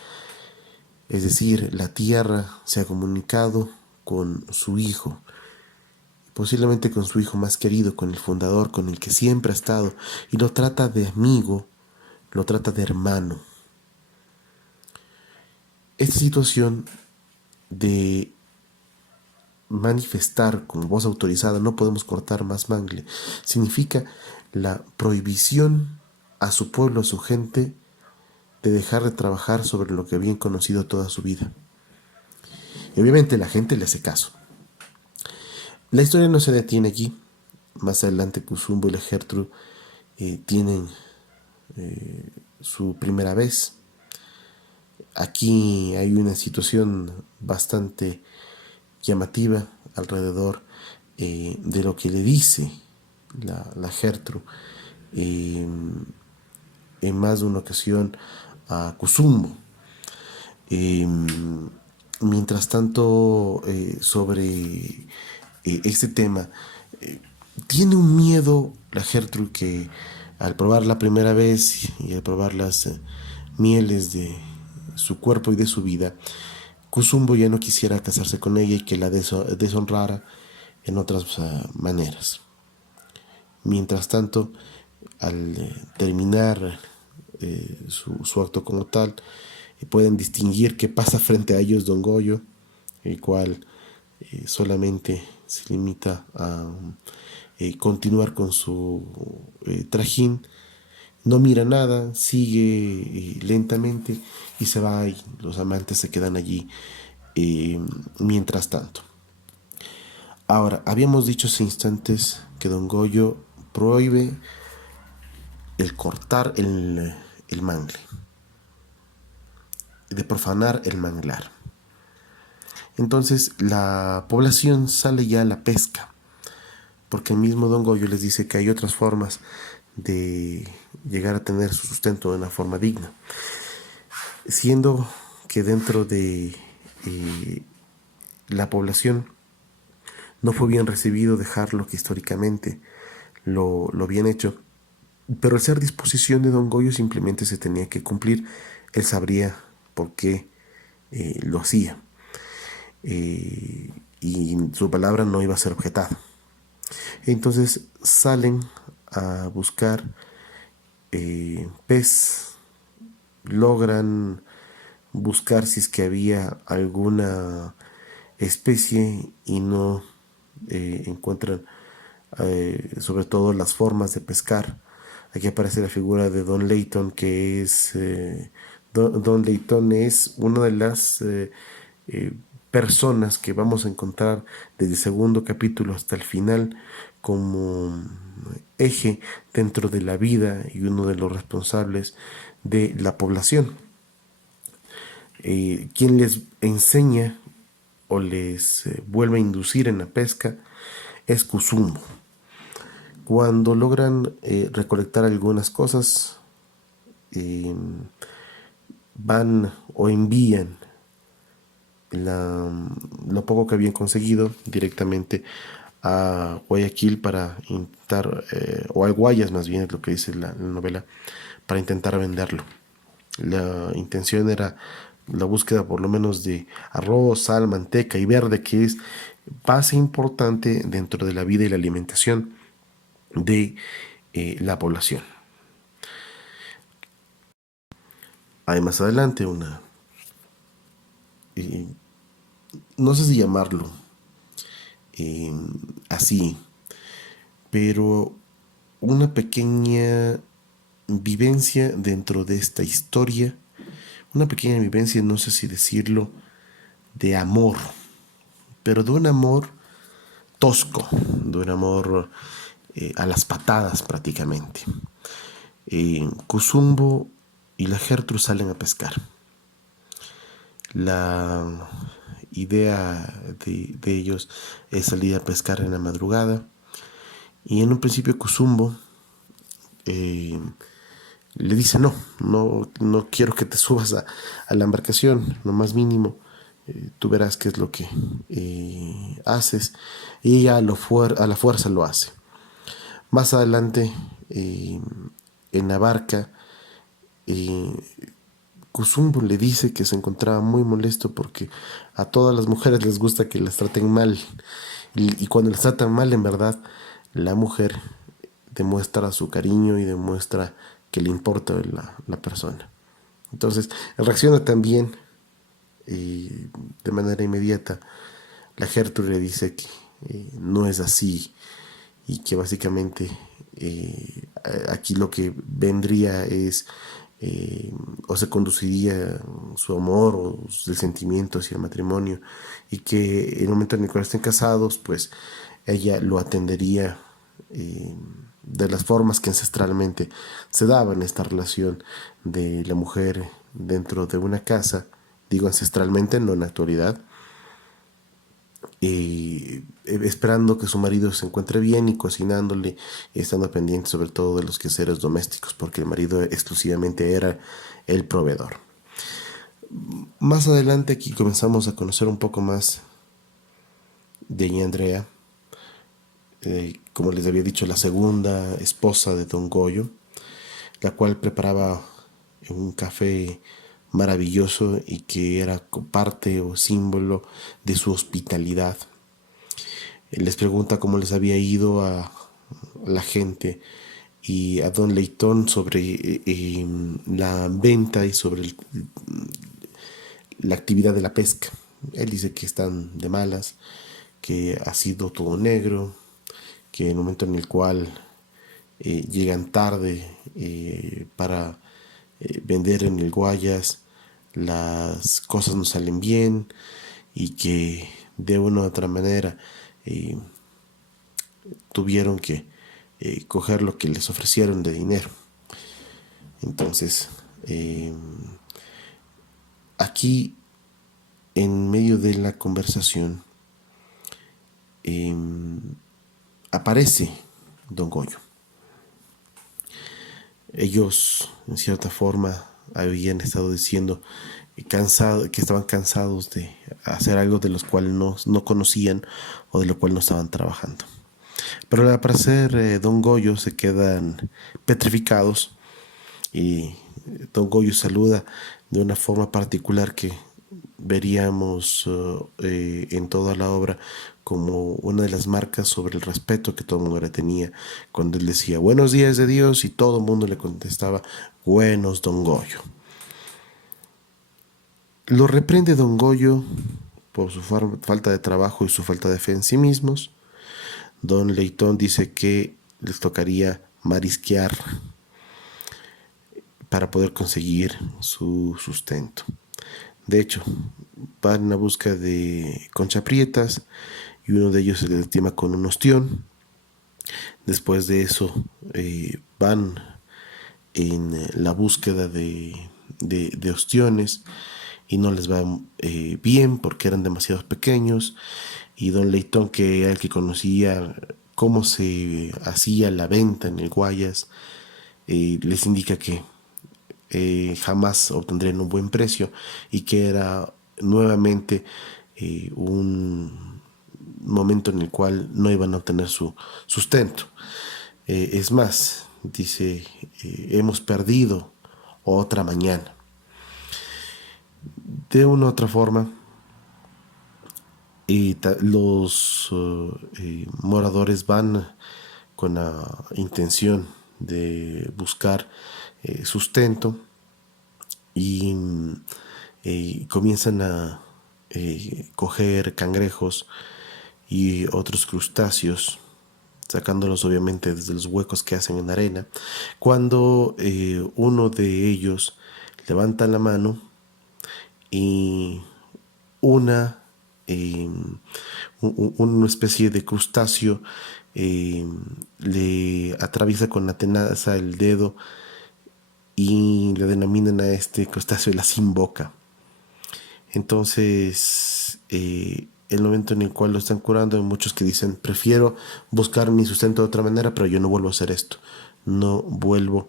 Es decir, la tierra se ha comunicado con su hijo, posiblemente con su hijo más querido, con el fundador, con el que siempre ha estado, y lo trata de amigo, lo trata de hermano. Esta situación de manifestar con voz autorizada: no podemos cortar más mangle, significa la prohibición a su pueblo, a su gente, de dejar de trabajar sobre lo que habían conocido toda su vida. Y obviamente la gente le hace caso. La historia no se detiene aquí. Más adelante Cusumbo y la Gertrude tienen su primera vez. Aquí hay una situación bastante llamativa alrededor de lo que le dice la Gertrude en más de una ocasión a Cusumbo. Mientras tanto, sobre este tema, tiene un miedo la Gertrude, que al probar la primera vez y al probar las mieles de su cuerpo y de su vida, Cusumbo ya no quisiera casarse con ella y que la deshonrara en otras maneras. Mientras tanto, al terminar su acto como tal, pueden distinguir que pasa frente a ellos Don Goyo, el cual solamente se limita a continuar con su trajín. No mira nada, sigue lentamente y se va, y los amantes se quedan allí mientras tanto. Ahora, habíamos dicho hace instantes que Don Goyo prohíbe el cortar el mangle, de profanar el manglar. Entonces la población sale ya a la pesca, porque el mismo Don Goyo les dice que hay otras formas de llegar a tener su sustento de una forma digna, siendo que dentro de la población no fue bien recibido dejar lo que históricamente lo habían hecho, pero al ser disposición de Don Goyo simplemente se tenía que cumplir. Él sabría por qué lo hacía, y su palabra no iba a ser objetada. Entonces salen a buscar pez, logran buscar si es que había alguna especie y no encuentran sobre todo las formas de pescar. Aquí aparece la figura de Don Layton, que es Don Layton es una de las eh, personas que vamos a encontrar desde el segundo capítulo hasta el final como eje dentro de la vida y uno de los responsables de la población. Quien les enseña o les vuelve a inducir en la pesca es Cuzumbo. Cuando logran recolectar algunas cosas, eh, van o envían lo poco que habían conseguido directamente a Guayaquil para intentar, o al Guayas más bien es lo que dice la novela, para intentar venderlo. La intención era la búsqueda por lo menos de arroz, sal, manteca y verde, que es base importante dentro de la vida y la alimentación de la población. Hay más adelante eh, no sé si llamarlo eh, así, pero una pequeña vivencia dentro de esta historia, una pequeña vivencia, no sé si decirlo, de amor, pero de un amor tosco, de un amor a las patadas prácticamente. Cuzumbo y la Gertrude salen a pescar. La idea de ellos es salir a pescar en la madrugada, y en un principio Cuzumbo le dice no quiero que te subas a la embarcación, lo más mínimo, tú verás qué es lo que haces, y ella a la fuerza lo hace. Más adelante en la barca, eh, Cuzumbo le dice que se encontraba muy molesto porque a todas las mujeres les gusta que las traten mal, y cuando les tratan mal, en verdad la mujer demuestra su cariño y demuestra que le importa la persona. Entonces reacciona también de manera inmediata. La Gertrude le dice que no es así, y que básicamente aquí lo que vendría es o se conduciría su amor o el sentimiento hacia el matrimonio, y que en el momento en el cual estén casados, pues ella lo atendería de las formas que ancestralmente se daba en esta relación de la mujer dentro de una casa. Digo ancestralmente, no en la actualidad, esperando que su marido se encuentre bien y cocinándole, y estando pendiente sobre todo de los quehaceres domésticos, porque el marido exclusivamente era el proveedor. Más adelante aquí comenzamos a conocer un poco más de Ña Andrea, como les había dicho, la segunda esposa de Don Goyo, la cual preparaba un café maravilloso y que era parte o símbolo de su hospitalidad. Les pregunta cómo les había ido a la gente y a Don Leitón sobre la venta y sobre la actividad de la pesca. Él dice que están de malas, que ha sido todo negro, que en el momento en el cual llegan tarde para vender en el Guayas, las cosas no salen bien, y que de una u otra manera tuvieron que coger lo que les ofrecieron de dinero. Entonces, aquí, en medio de la conversación, aparece Don Goyo. Ellos, en cierta forma, habían estado diciendo que estaban cansados de hacer algo de los cuales no conocían o de lo cual no estaban trabajando. Pero al parecer Don Goyo se quedan petrificados y Don Goyo saluda de una forma particular que veríamos en toda la obra como una de las marcas sobre el respeto que todo el mundo le tenía cuando él decía buenos días de Dios y todo el mundo le contestaba buenos Don Goyo. Lo reprende Don Goyo por su falta de trabajo y su falta de fe en sí mismos. Don Leitón dice que les tocaría marisquear para poder conseguir su sustento. De hecho, van a busca de conchaprietas y uno de ellos se le lastima con un ostión. Después de eso van en la búsqueda de ostiones y no les va bien porque eran demasiado pequeños, y Don Leitón, que era el que conocía cómo se hacía la venta en el Guayas, les indica que jamás obtendrían un buen precio y que era nuevamente un momento en el cual no iban a obtener su sustento. Es más, dice, hemos perdido otra mañana. De una u otra forma, los moradores van con la intención de buscar sustento y comienzan a coger cangrejos y otros crustáceos, sacándolos obviamente desde los huecos que hacen en arena, cuando uno de ellos levanta la mano y una especie de crustáceo le atraviesa con la tenaza el dedo y le denominan a este crustáceo la sin boca. Entonces, el momento en el cual lo están curando, hay muchos que dicen, prefiero buscar mi sustento de otra manera, pero yo no vuelvo a hacer esto. No vuelvo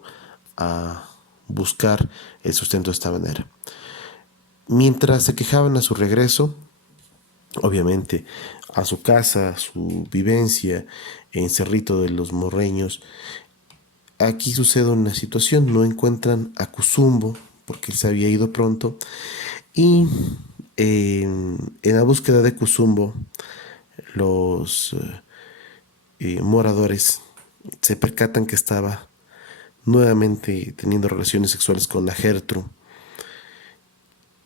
a buscar el sustento de esta manera. Mientras se quejaban a su regreso, obviamente a su casa, a su vivencia en Cerrito de los Morreños, aquí sucede una situación, no encuentran a Cuzumbo porque él se había ido pronto, y en la búsqueda de Cuzumbo los moradores se percatan que estaba nuevamente teniendo relaciones sexuales con la Gertrude.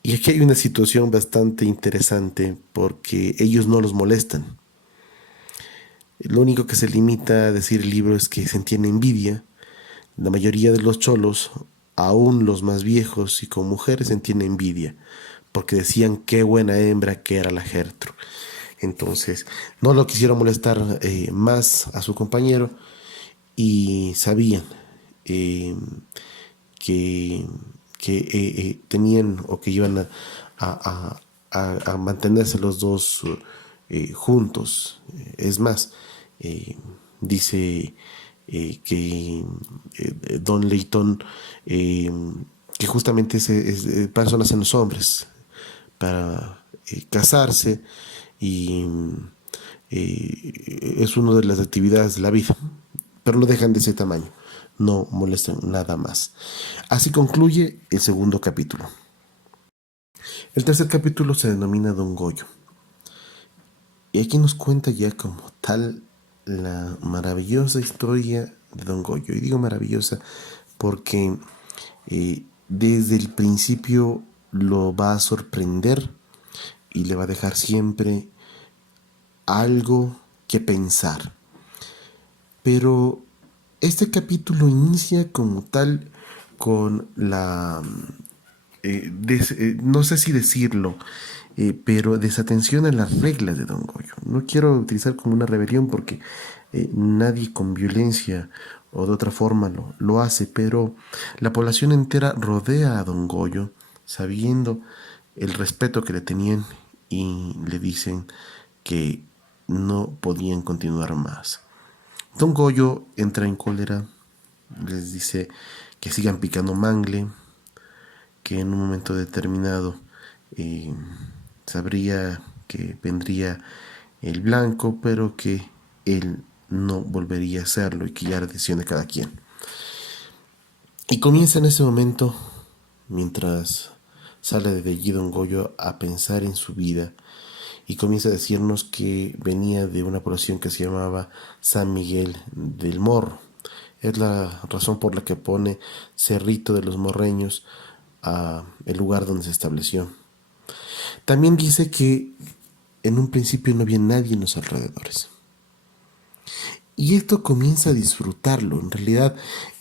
Y aquí hay una situación bastante interesante porque ellos no los molestan. Lo único que se limita a decir el libro es que sentían envidia. La mayoría de los cholos, aún los más viejos y con mujeres, sentían envidia porque decían qué buena hembra que era la Gertrude. Entonces no lo quisieron molestar más a su compañero y sabían que tenían o que iban a mantenerse los dos juntos. Es más, dice que Don Leitón que justamente para eso nacen los hombres, para casarse, y es una de las actividades de la vida, pero no dejan de ese tamaño, no molestan nada más. Así concluye el segundo capítulo. El tercer capítulo se denomina Don Goyo, y aquí nos cuenta ya como tal la maravillosa historia de Don Goyo. Y digo maravillosa porque desde el principio lo va a sorprender y le va a dejar siempre algo que pensar. Pero este capítulo inicia como tal con la, no sé si decirlo, pero desatención a las reglas de Don Goyo. No quiero utilizar como una rebelión porque nadie con violencia o de otra forma lo hace, pero la población entera rodea a don Goyo sabiendo el respeto que le tenían y le dicen que no podían continuar más. Don Goyo entra en cólera, les dice que sigan picando mangle, que en un momento determinado eh, sabría que vendría el blanco, pero que él no volvería a hacerlo y que ya era decisión de cada quien. Y comienza en ese momento, mientras sale de allí don Goyo a pensar en su vida y comienza a decirnos que venía de una población que se llamaba San Miguel del Morro. Es la razón por la que pone Cerrito de los Morreños a el lugar donde se estableció. También dice que en un principio no había nadie en los alrededores. Y esto comienza a disfrutarlo. En realidad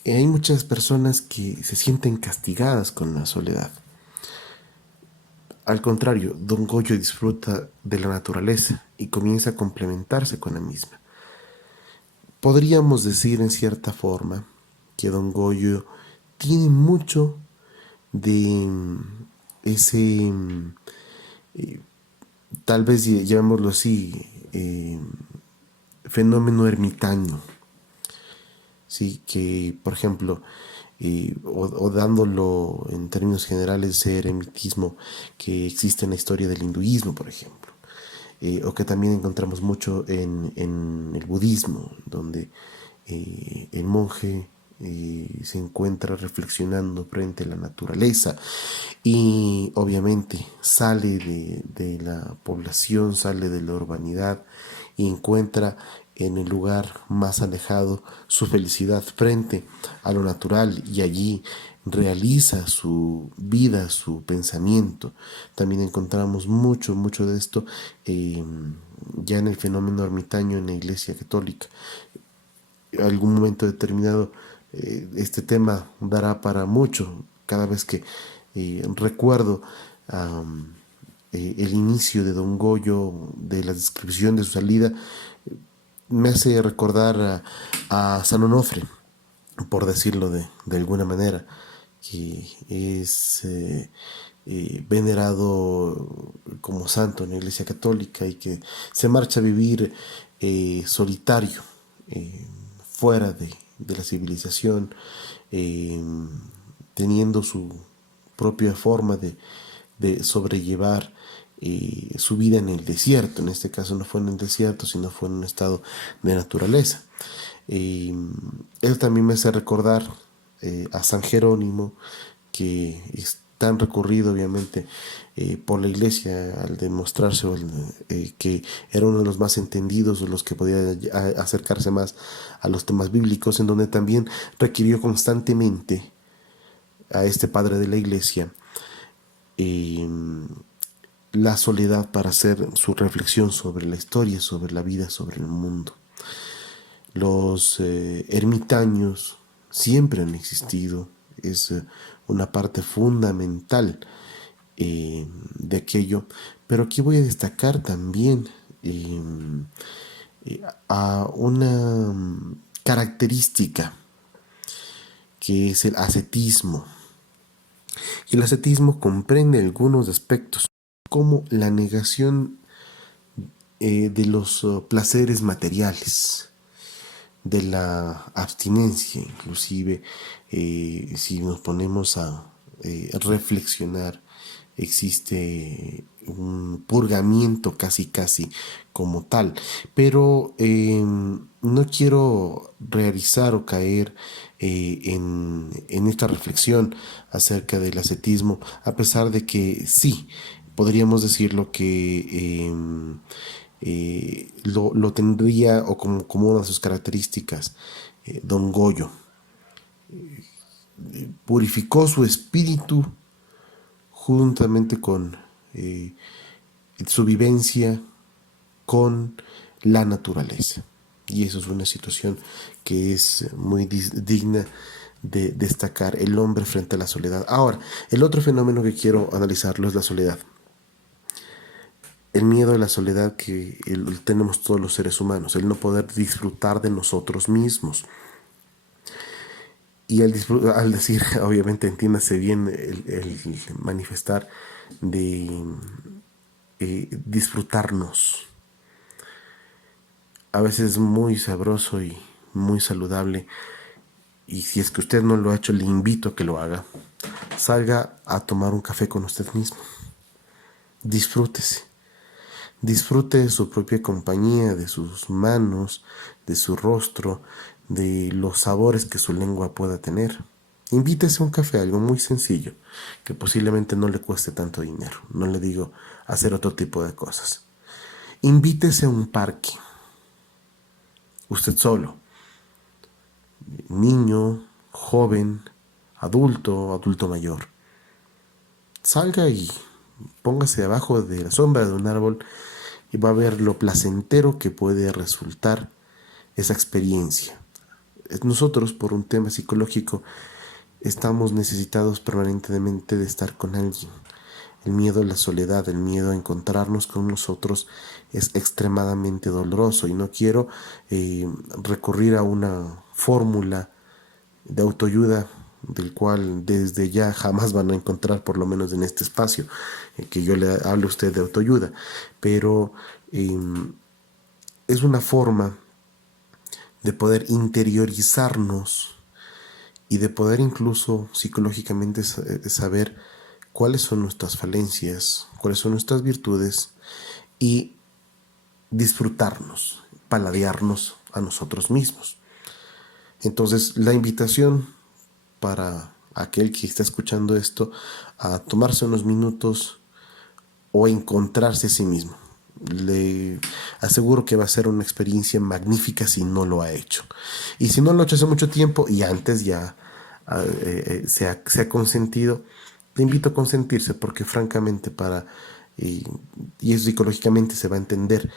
hay muchas personas que se sienten castigadas con la soledad. Al contrario, don Goyo disfruta de la naturaleza y comienza a complementarse con la misma. Podríamos decir en cierta forma que don Goyo tiene mucho de ese, tal vez llamémoslo así, fenómeno ermitaño, ¿sí? Que, por ejemplo, o dándolo en términos generales, ese eremitismo que existe en la historia del hinduismo, por ejemplo, o que también encontramos mucho en el budismo, donde el monje se encuentra reflexionando frente a la naturaleza y obviamente sale de la población, sale de la urbanidad y encuentra en el lugar más alejado su felicidad frente a lo natural y allí realiza su vida, su pensamiento. También encontramos mucho de esto ya en el fenómeno ermitaño en la Iglesia Católica. En algún momento determinado este tema dará para mucho. Cada vez que recuerdo el inicio de don Goyo, de la descripción de su salida, me hace recordar a San Onofre, por decirlo de alguna manera, que es venerado como santo en la Iglesia Católica y que se marcha a vivir solitario, fuera de la civilización, eh, teniendo su propia forma de sobrellevar su vida en el desierto. En este caso no fue en el desierto, sino fue en un estado de naturaleza. Él también me hace recordar a San Jerónimo, que es tan recurrido obviamente por la iglesia al demostrarse que era uno de los más entendidos o los que podía acercarse más a los temas bíblicos, en donde también requirió constantemente a este padre de la iglesia eh, la soledad para hacer su reflexión sobre la historia, sobre la vida, sobre el mundo. Los ermitaños siempre han existido, es una parte fundamental de aquello, pero aquí voy a destacar también a una característica que es el ascetismo. Y el ascetismo comprende algunos aspectos, como la negación de los placeres materiales, de la abstinencia, inclusive si nos ponemos a reflexionar, existe un purgamiento casi como tal, pero no quiero realizar o caer en esta reflexión acerca del ascetismo, a pesar de que sí, podríamos decirlo que lo tendría o como una de sus características don Goyo. Purificó su espíritu juntamente con su vivencia con la naturaleza. Y eso es una situación que es muy digna de destacar, el hombre frente a la soledad. Ahora, el otro fenómeno que quiero analizarlo es la soledad. El miedo a la soledad que tenemos todos los seres humanos, el no poder disfrutar de nosotros mismos. Y al decir, obviamente entiéndase bien el manifestar de disfrutarnos. A veces muy sabroso y muy saludable. Y si es que usted no lo ha hecho, le invito a que lo haga. Salga a tomar un café con usted mismo. Disfrútese. Disfrute de su propia compañía, de sus manos, de su rostro, de los sabores que su lengua pueda tener. Invítese a un café, algo muy sencillo, que posiblemente no le cueste tanto dinero. No le digo hacer otro tipo de cosas. Invítese a un parque, usted solo, niño, joven, adulto, adulto mayor. Salga y póngase debajo de la sombra de un árbol y va a ver lo placentero que puede resultar esa experiencia. Nosotros, por un tema psicológico, estamos necesitados permanentemente de estar con alguien. El miedo a la soledad, el miedo a encontrarnos con nosotros es extremadamente doloroso y no quiero recurrir a una fórmula de autoayuda del cual desde ya jamás van a encontrar, por lo menos en este espacio, que yo le hable a usted de autoayuda, pero es una forma de poder interiorizarnos y de poder incluso psicológicamente saber cuáles son nuestras falencias, cuáles son nuestras virtudes y disfrutarnos, paladearnos a nosotros mismos. Entonces, la invitación para aquel que está escuchando esto a tomarse unos minutos o encontrarse a sí mismo. Le aseguro que va a ser una experiencia magnífica si no lo ha hecho. Y si no lo ha hecho hace mucho tiempo y antes ya se ha consentido, te invito a consentirse porque francamente y eso psicológicamente se va a entender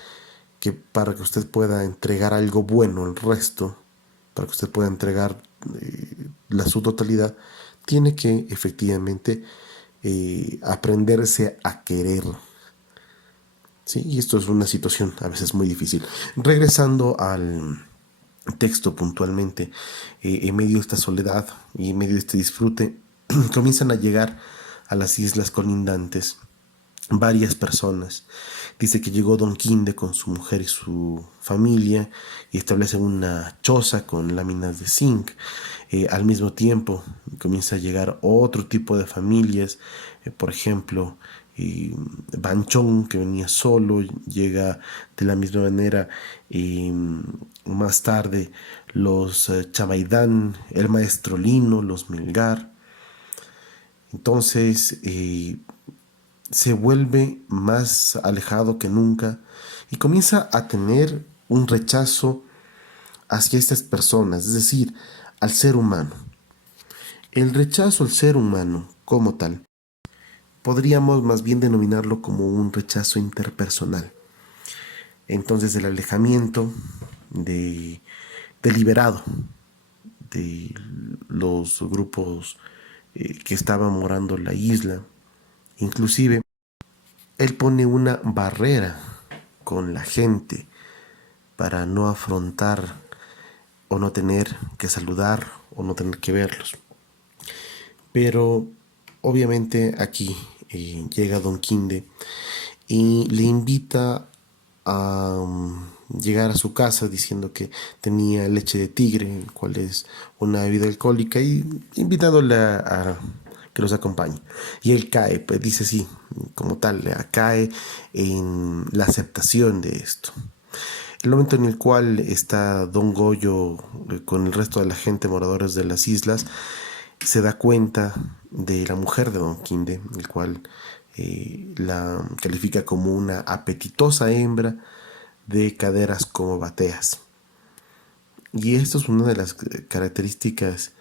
que para que usted pueda entregar algo bueno al resto, para que usted pueda entregar su totalidad, tiene que efectivamente aprenderse a querer. ¿Sí? Y esto es una situación a veces muy difícil. Regresando al texto puntualmente, en medio de esta soledad y en medio de este disfrute, comienzan a llegar a las islas colindantes varias personas. Dice que llegó Don Quinde con su mujer y su familia y establecen una choza con láminas de zinc. Al mismo tiempo comienza a llegar otro tipo de familias, por ejemplo, Banchón, que venía solo, llega de la misma manera. Más tarde los Chamaidán, el Maestro Lino, los Melgar. Entonces se vuelve más alejado que nunca y comienza a tener un rechazo hacia estas personas, es decir, al ser humano. El rechazo al ser humano como tal, podríamos más bien denominarlo como un rechazo interpersonal. Entonces el alejamiento deliberado de los grupos que estaban morando en la isla, inclusive él pone una barrera con la gente para no afrontar o no tener que saludar o no tener que verlos. Pero obviamente aquí llega Don Quinde y le invita a llegar a su casa diciendo que tenía leche de tigre, el cual es una bebida alcohólica, y invitándole a que los acompañe. Y él cae, pues dice sí, como tal, cae en la aceptación de esto. El momento en el cual está Don Goyo con el resto de la gente, moradores de las islas, se da cuenta de la mujer de Don Quinde, el cual la califica como una apetitosa hembra de caderas como bateas. Y esto es una de las características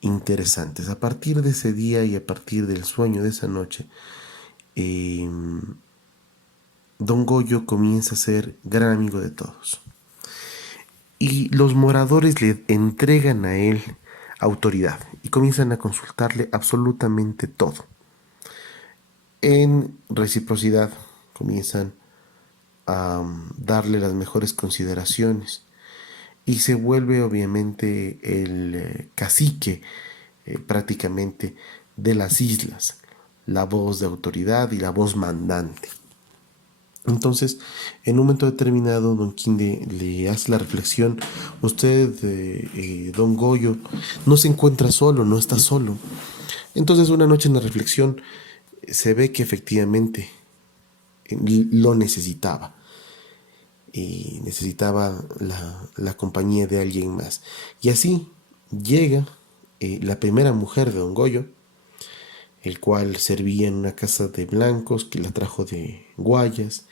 interesantes. A partir de ese día y a partir del sueño de esa noche, Don Goyo comienza a ser gran amigo de todos. Y los moradores le entregan a él autoridad y comienzan a consultarle absolutamente todo. En reciprocidad comienzan a darle las mejores consideraciones y se vuelve obviamente el cacique prácticamente de las islas, la voz de autoridad y la voz mandante. Entonces, en un momento determinado, don Quinde le hace la reflexión: usted, don Goyo, no se encuentra solo, no está solo. Entonces, una noche en la reflexión se ve que efectivamente lo necesitaba. Y necesitaba la compañía de alguien más. Y así llega la primera mujer de don Goyo, el cual servía en una casa de blancos que la trajo de Guayas,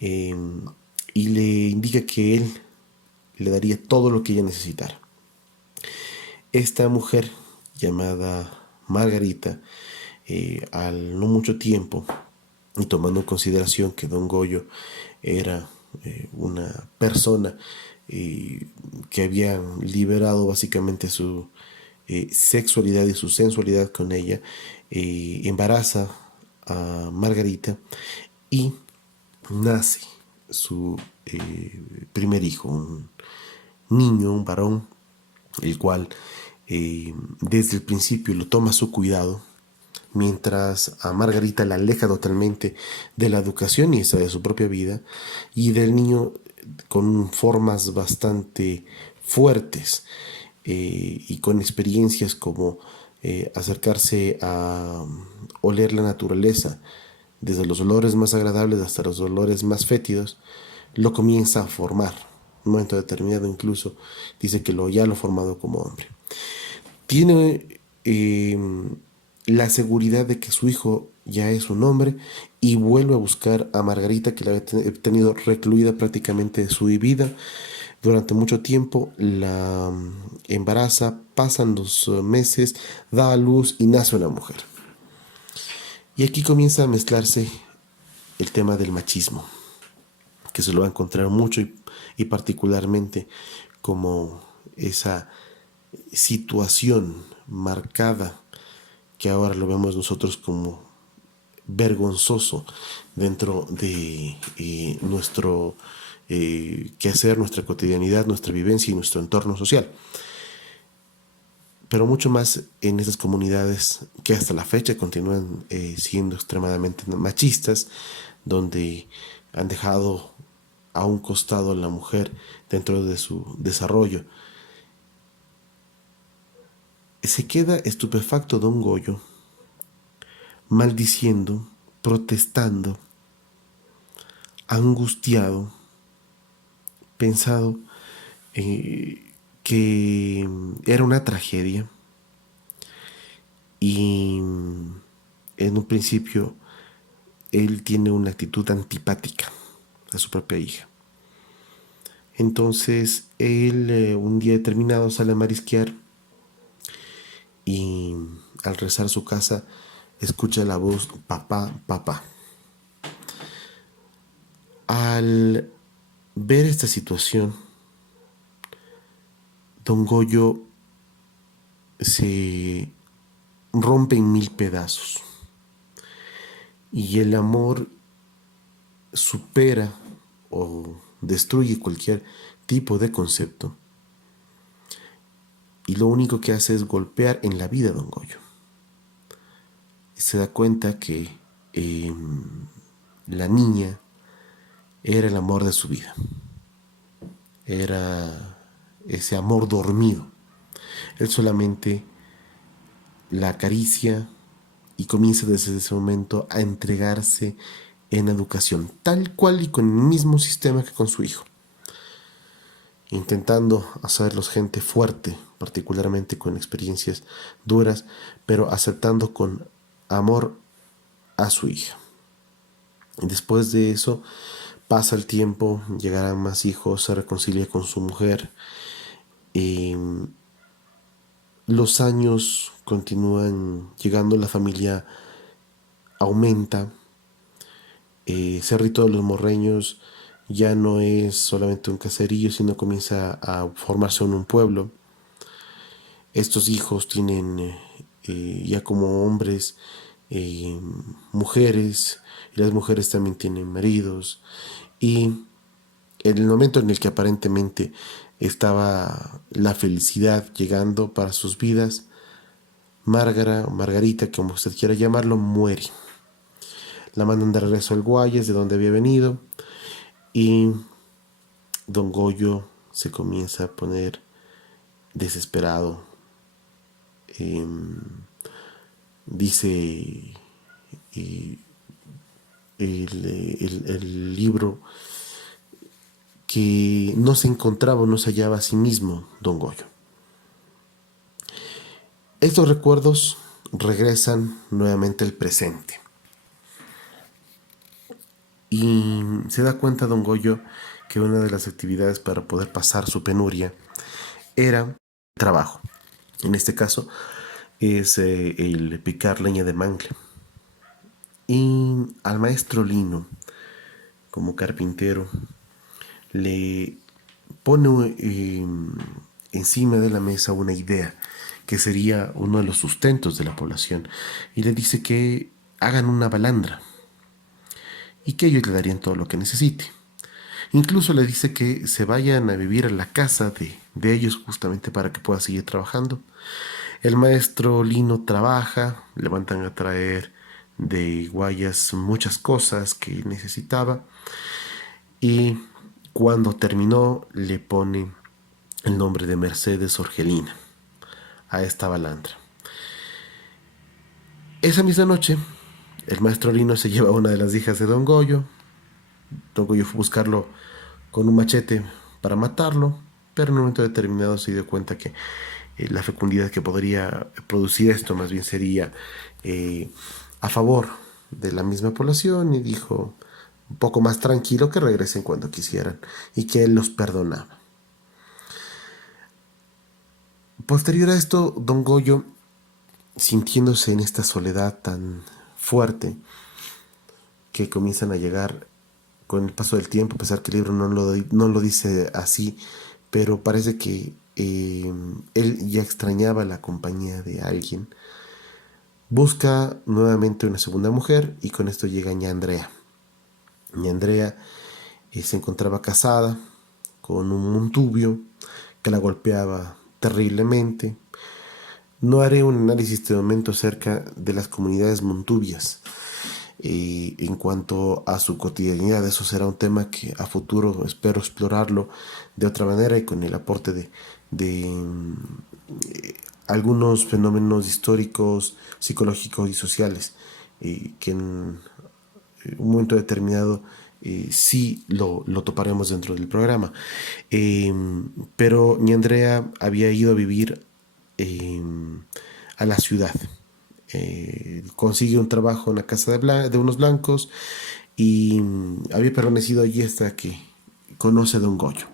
eh, y le indica que él le daría todo lo que ella necesitara. Esta mujer, llamada Margarita, al no mucho tiempo, y tomando en consideración que don Goyo era una persona que había liberado básicamente su sexualidad y su sensualidad con ella, embaraza a Margarita y nace su primer hijo, un niño, un varón, el cual desde el principio lo toma a su cuidado, mientras a Margarita la aleja totalmente de la educación y esa de su propia vida, y del niño con formas bastante fuertes y con experiencias como acercarse a oler la naturaleza, desde los olores más agradables hasta los olores más fétidos, lo comienza a formar. En un momento determinado incluso dice que ya lo ha formado como hombre. Tiene la seguridad de que su hijo ya es un hombre y vuelve a buscar a Margarita, que la había tenido recluida prácticamente de su vida durante mucho tiempo. La embaraza, pasan los meses, da a luz y nace una mujer. Y aquí comienza a mezclarse el tema del machismo, que se lo va a encontrar mucho y particularmente como esa situación marcada que ahora lo vemos nosotros como vergonzoso dentro de nuestro quehacer, nuestra cotidianidad, nuestra vivencia y nuestro entorno social. Pero mucho más en esas comunidades que hasta la fecha continúan siendo extremadamente machistas, donde han dejado a un costado a la mujer dentro de su desarrollo. Se queda estupefacto don Goyo, maldiciendo, protestando, angustiado, pensado que era una tragedia, y en un principio él tiene una actitud antipática a su propia hija. Entonces él un día determinado sale a marisquear y al regresar a su casa escucha la voz papá, papá. Al ver esta situación, don Goyo se rompe en mil pedazos y el amor supera o destruye cualquier tipo de concepto, y lo único que hace es golpear en la vida a don Goyo. Y se da cuenta que la niña era el amor de su vida, era ese amor dormido. Él solamente la acaricia y comienza desde ese momento a entregarse en educación, tal cual y con el mismo sistema que con su hijo, intentando hacerlos gente fuerte, particularmente con experiencias duras, pero aceptando con amor a su hija. Y después de eso pasa el tiempo, llegarán más hijos, se reconcilia con su mujer. Los años continúan llegando, la familia aumenta. Cerrito de los Morreños ya no es solamente un caserío, sino comienza a formarse en un pueblo. Estos hijos tienen ya como hombres mujeres, y las mujeres también tienen maridos, y en el momento en el que aparentemente estaba la felicidad llegando para sus vidas, Márgara o Margarita, como usted quiera llamarlo, muere. La mandan de regreso al Guayas, de donde había venido, y don Goyo se comienza a poner desesperado. Dice el libro que no se encontraba, no se hallaba a sí mismo don Goyo. Estos recuerdos regresan nuevamente al presente. Y se da cuenta don Goyo que una de las actividades para poder pasar su penuria era trabajo. En este caso es el picar leña de mangle. Y al maestro Lino, como carpintero, le pone encima de la mesa una idea que sería uno de los sustentos de la población, y le dice que hagan una balandra y que ellos le darían todo lo que necesite. Incluso le dice que se vayan a vivir a la casa de ellos justamente para que pueda seguir trabajando. El maestro Lino trabaja, le mandan a traer de Guayas muchas cosas que necesitaba, y cuando terminó le pone el nombre de Mercedes Orgelina a esta balandra. Esa misma noche, el maestro Lino se lleva a una de las hijas de don Goyo. Don Goyo fue a buscarlo con un machete para matarlo, pero en un momento determinado se dio cuenta que la fecundidad que podría producir esto más bien sería a favor de la misma población, y dijo un poco más tranquilo que regresen cuando quisieran y que él los perdonaba. Posterior a esto, don Goyo, sintiéndose en esta soledad tan fuerte que comienzan a llegar con el paso del tiempo, a pesar que el libro no lo dice así, pero parece que él ya extrañaba la compañía de alguien. Busca nuevamente una segunda mujer, y con esto llega ña Andrea. Ña Andrea se encontraba casada con un montubio que la golpeaba terriblemente. No haré un análisis de momento acerca de las comunidades montubias en cuanto a su cotidianidad. Eso será un tema que a futuro espero explorarlo de otra manera y con el aporte de algunos fenómenos históricos, psicológicos y sociales que en un momento determinado sí lo toparemos dentro del programa. Pero ña Andrea había ido a vivir a la ciudad. Consigue un trabajo en la casa de unos blancos, y había permanecido allí hasta que conoce a don Goyo.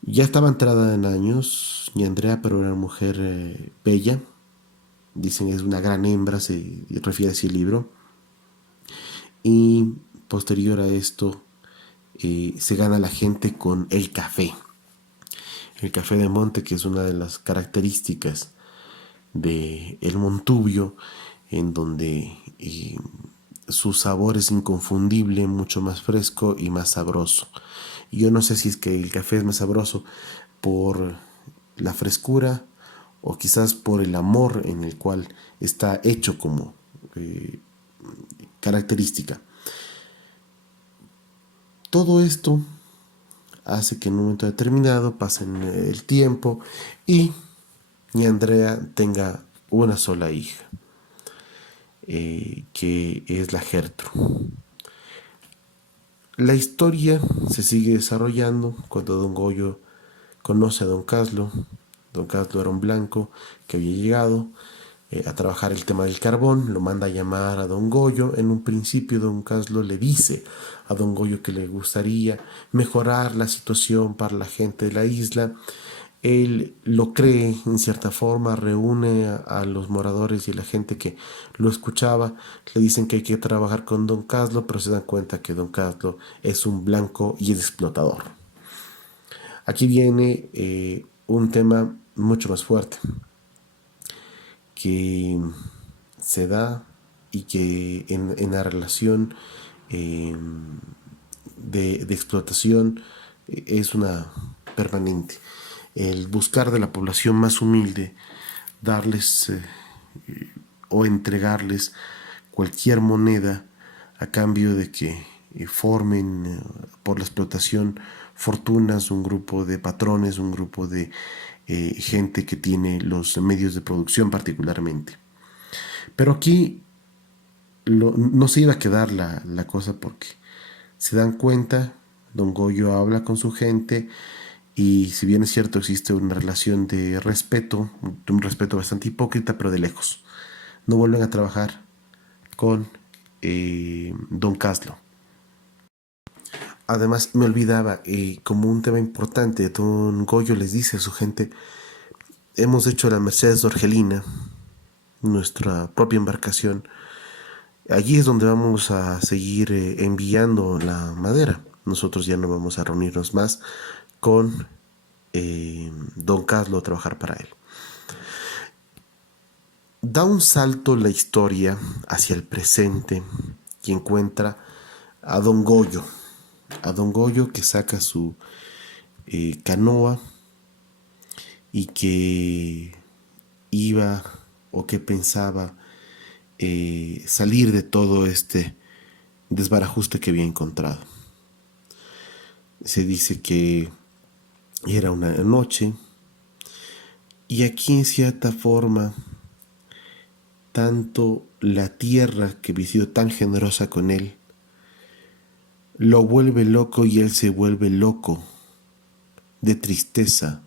Ya estaba entrada en años ña Andrea, pero era una mujer bella. Dicen es una gran hembra, se refiere así el libro. Y posterior a esto se gana la gente con el café. El café de monte, que es una de las características de el Montubio, en donde su sabor es inconfundible, mucho más fresco y más sabroso. Y yo no sé si es que el café es más sabroso por la frescura o quizás por el amor en el cual está hecho como característica. Todo esto hace que en un momento determinado pasen el tiempo y ña Andrea tenga una sola hija, que es la Gertrude. La historia se sigue desarrollando cuando don Goyo conoce a don Caslo. Don Caslo era un blanco que había llegado a trabajar el tema del carbón, lo manda a llamar a don Goyo. En un principio don Caslo le dice a don Goyo que le gustaría mejorar la situación para la gente de la isla. Él lo cree en cierta forma, reúne a los moradores y a la gente que lo escuchaba. Le dicen que hay que trabajar con don Caslo, pero se dan cuenta que don Caslo es un blanco y es explotador. Aquí viene un tema mucho más fuerte que se da y que en la relación de explotación es una permanente, el buscar de la población más humilde, darles o entregarles cualquier moneda a cambio de que formen por la explotación fortunas, un grupo de patrones, un grupo de gente que tiene los medios de producción particularmente. Pero aquí no se iba a quedar la cosa, porque se dan cuenta, don Goyo habla con su gente y, si bien es cierto, existe una relación de respeto, un respeto bastante hipócrita, pero de lejos. No vuelven a trabajar con don Caslo. Además, me olvidaba, como un tema importante, don Goyo les dice a su gente: hemos hecho la Mercedes Orgelina, nuestra propia embarcación. Allí es donde vamos a seguir enviando la madera. Nosotros ya no vamos a reunirnos más con don Caslo a trabajar para él. Da un salto la historia hacia el presente y encuentra a don Goyo. A don Goyo, que saca su canoa y que iba, o que pensaba, salir de todo este desbarajuste que había encontrado. Se dice que era una noche, y aquí, en cierta forma, tanto la tierra, que había sido tan generosa con él, lo vuelve loco, y él se vuelve loco de tristeza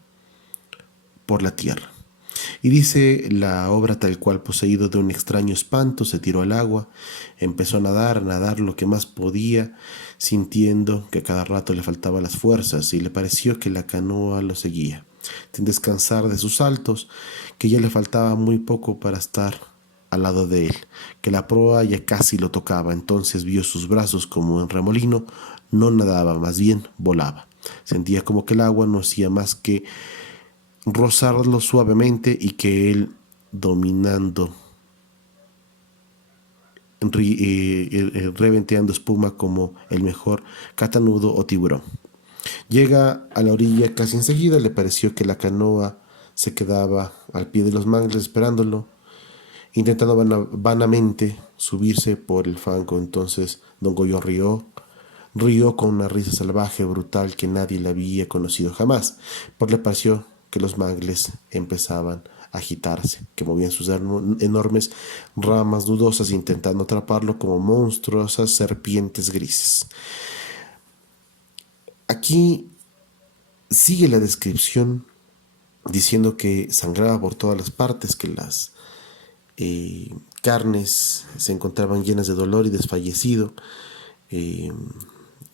por la tierra. Y dice la obra tal cual: poseído de un extraño espanto, se tiró al agua, empezó a nadar lo que más podía, sintiendo que a cada rato le faltaban las fuerzas, y le pareció que la canoa lo seguía, sin descansar de sus saltos, que ya le faltaba muy poco para estar al lado de él, que la proa ya casi lo tocaba. Entonces vio sus brazos como en remolino, no nadaba, más bien volaba. Sentía como que el agua no hacía más que rozarlo suavemente, y que él, dominando, reventeando espuma como el mejor catanudo o tiburón. Llega a la orilla casi enseguida. Le pareció que la canoa se quedaba al pie de los mangles esperándolo, intentando vanamente subirse por el fango. Entonces don Goyo rió con una risa salvaje, brutal, que nadie le había conocido jamás, porque le pareció que los mangles empezaban a agitarse, que movían sus enormes ramas dudosas, intentando atraparlo como monstruosas serpientes grises. Aquí sigue la descripción diciendo que sangraba por todas las partes, que las carnes se encontraban llenas de dolor y desfallecido,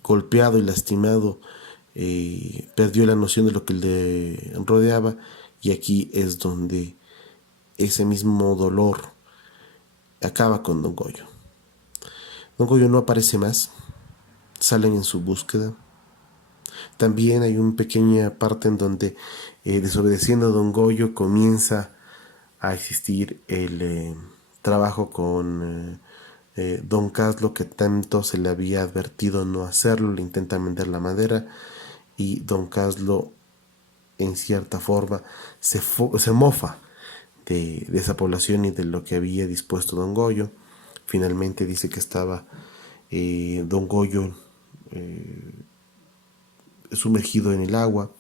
golpeado y lastimado, perdió la noción de lo que le rodeaba. Y aquí es donde ese mismo dolor acaba con don Goyo. Don Goyo no aparece más, salen en su búsqueda. También hay una pequeña parte en donde, desobedeciendo a don Goyo, comienza a existir el trabajo con don Caslo, que tanto se le había advertido no hacerlo. Le intenta vender la madera, y don Caslo, en cierta forma, se mofa de esa población y de lo que había dispuesto don Goyo. Finalmente dice que estaba don Goyo sumergido en el agua,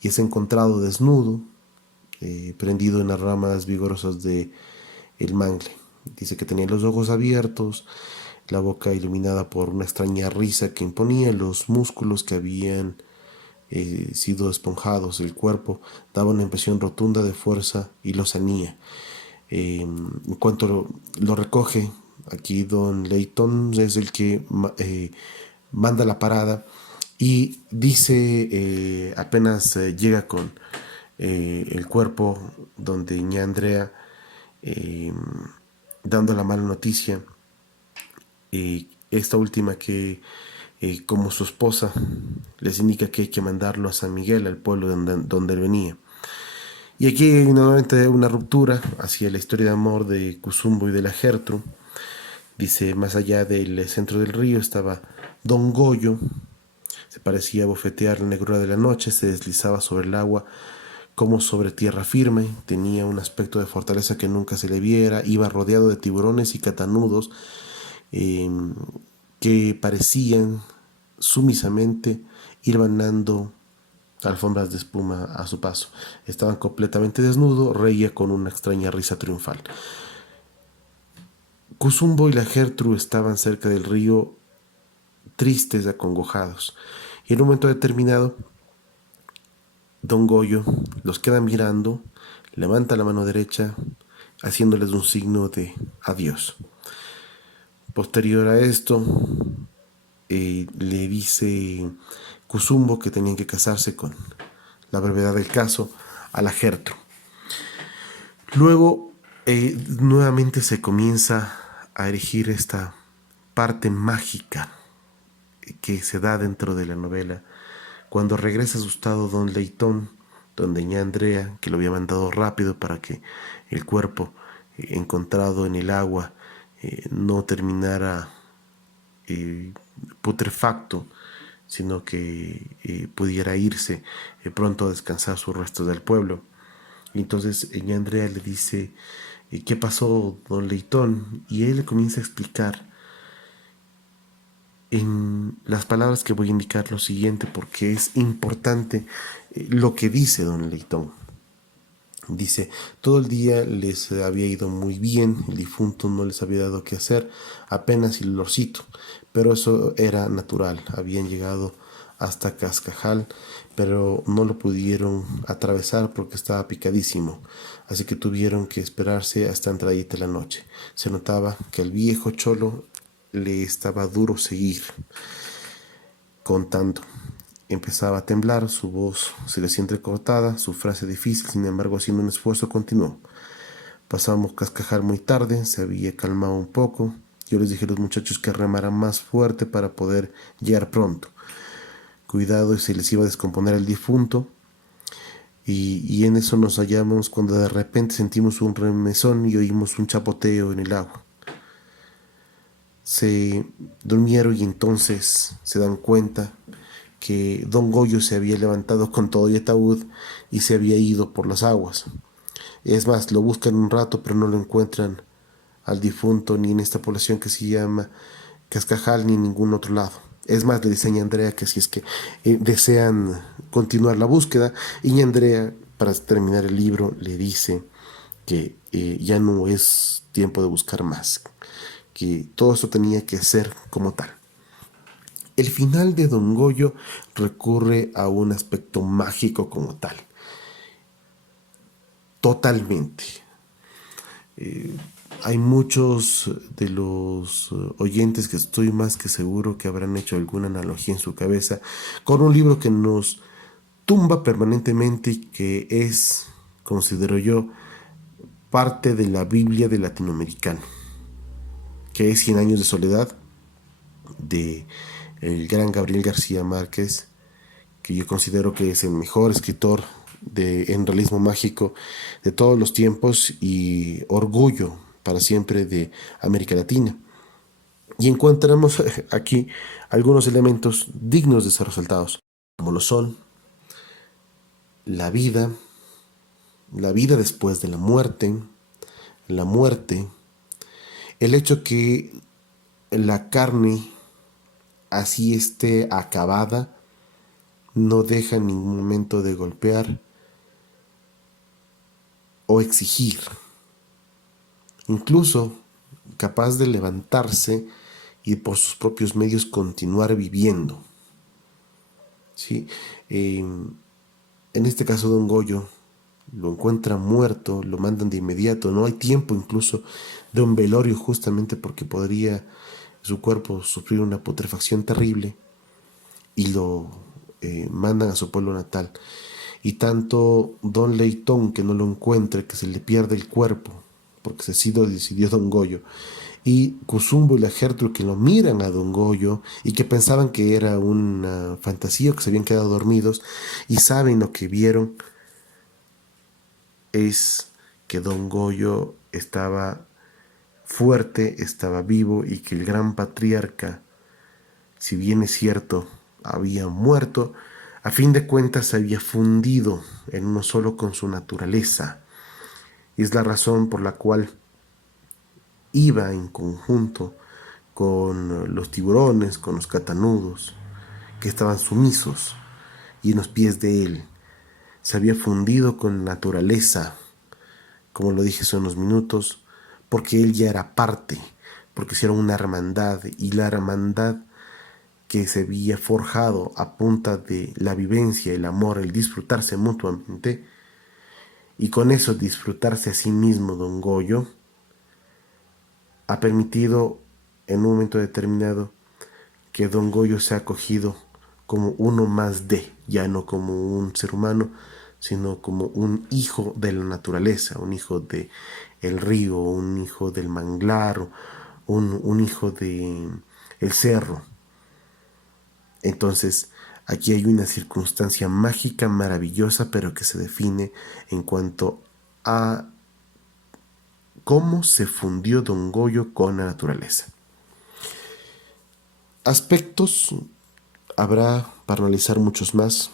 y es encontrado desnudo, prendido en las ramas vigorosas de el mangle. Dice que tenía los ojos abiertos, la boca iluminada por una extraña risa que imponía, los músculos que habían sido esponjados, el cuerpo daba una impresión rotunda de fuerza y lozanía. En cuanto lo recoge, aquí don Leighton es el que manda la parada, y dice, apenas llega con el cuerpo donde doña Andrea, dando la mala noticia, esta última que, como su esposa, les indica que hay que mandarlo a San Miguel, al pueblo donde él venía. Y aquí hay nuevamente una ruptura hacia la historia de amor de Cuzumbo y de la Gertrude. Dice: más allá del centro del río estaba don Goyo, Se parecía bofetear la negrura de la noche, se deslizaba sobre el agua como sobre tierra firme, tenía un aspecto de fortaleza que nunca se le viera, iba rodeado de tiburones y catanudos eh, que parecían sumisamente ir banando alfombras de espuma a su paso. Estaban completamente desnudo, reía con una extraña risa triunfal. Cusumbo y la Gertrude estaban cerca del río, tristes, acongojados. Y en un momento determinado, don Goyo los queda mirando, levanta la mano derecha, haciéndoles un signo de adiós. Posterior a esto, le dice Cusumbo que tenían que casarse con la brevedad del caso a la Gertrude. Luego, nuevamente se comienza a erigir esta parte mágica que se da dentro de la novela. Cuando regresa asustado don Leitón, donde doña Andrea, que lo había mandado rápido para que el cuerpo encontrado en el agua no terminara putrefacto, sino que pudiera irse pronto a descansar sus restos del pueblo. Y entonces doña Andrea le dice, ¿qué pasó, don Leitón? Y él le comienza a explicar en las palabras que voy a indicar lo siguiente, porque es importante lo que dice don Leitón. Dice, todo el día les había ido muy bien, el difunto no les había dado qué hacer, apenas el olorcito, pero eso era natural, habían llegado hasta Cascajal, pero no lo pudieron atravesar porque estaba picadísimo, así que tuvieron que esperarse hasta entradita la noche. Se notaba que al viejo cholo le estaba duro seguir contando. Empezaba a temblar, su voz se le siente cortada, su frase difícil, sin embargo, haciendo un esfuerzo, continuó. Pasamos Cascajal muy tarde, se había calmado un poco. Yo les dije a los muchachos que remaran más fuerte para poder llegar pronto. Cuidado, se les iba a descomponer el difunto. Y en eso nos hallamos cuando de repente sentimos un remesón y oímos un chapoteo en el agua. Se durmieron y entonces se dan cuenta que don Goyo se había levantado con todo y ataúd y se había ido por las aguas. Es más, lo buscan un rato, pero no lo encuentran al difunto ni en esta población que se llama Cascajal ni en ningún otro lado. Es más, le dice a Andrea que si es que desean continuar la búsqueda, y Andrea, para terminar el libro, le dice que ya no es tiempo de buscar más, que todo eso tenía que ser como tal. El final de Don Goyo recurre a un aspecto mágico como tal. Totalmente. Hay muchos de los oyentes que estoy más que seguro que habrán hecho alguna analogía en su cabeza con un libro que nos tumba permanentemente y que es, considero yo, parte de la Biblia del latinoamericano, que es Cien años de soledad, de el gran Gabriel García Márquez, que yo considero que es el mejor escritor en realismo mágico de todos los tiempos y orgullo para siempre de América Latina. Y encontramos aquí algunos elementos dignos de ser resaltados, como lo son la vida después de la muerte, el hecho que la carne así esté acabada, no deja en ningún momento de golpear o exigir, incluso capaz de levantarse y por sus propios medios continuar viviendo. ¿Sí? En este caso don Goyo lo encuentran muerto, lo mandan de inmediato, no hay tiempo incluso de un velorio, justamente porque podría su cuerpo sufrir una putrefacción terrible, y lo mandan a su pueblo natal. Y tanto don Leitón, que no lo encuentre, que se le pierde el cuerpo, porque así lo decidió don Goyo, y Cusumbo y la Gertrude, que lo miran a don Goyo y que pensaban que era una fantasía o que se habían quedado dormidos, y saben lo que vieron es que don Goyo estaba fuerte, estaba vivo, y que el gran patriarca, si bien es cierto, había muerto, a fin de cuentas se había fundido en uno solo con su naturaleza. Y es la razón por la cual iba en conjunto con los tiburones, con los catanudos, que estaban sumisos y en los pies de él. Se había fundido con la naturaleza, como lo dije hace unos minutos, porque él ya era parte, porque si era una hermandad, y la hermandad que se había forjado a punta de la vivencia, el amor, el disfrutarse mutuamente, y con eso disfrutarse a sí mismo don Goyo, ha permitido en un momento determinado que don Goyo sea acogido como uno más de, ya no como un ser humano, sino como un hijo de la naturaleza, un hijo de el río, un hijo del manglar, un hijo de el cerro. Entonces, aquí hay una circunstancia mágica, maravillosa, pero que se define en cuanto a cómo se fundió don Goyo con la naturaleza. Aspectos habrá para analizar muchos más.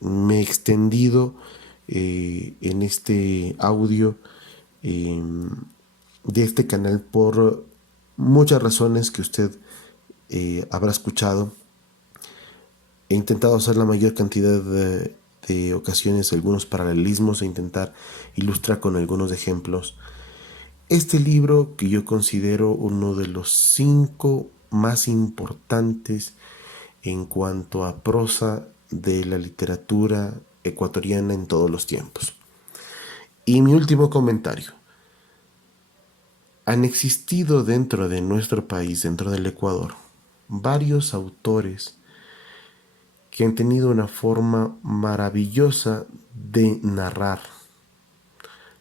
Me he extendido en este audio eh, de este canal por muchas razones que usted habrá escuchado. He intentado hacer la mayor cantidad de ocasiones algunos paralelismos e intentar ilustrar con algunos ejemplos. Este libro, que yo considero uno de los 5 más importantes en cuanto a prosa de la literatura ecuatoriana en todos los tiempos. Y mi último comentario. Han existido dentro de nuestro país, dentro del Ecuador, varios autores que han tenido una forma maravillosa de narrar.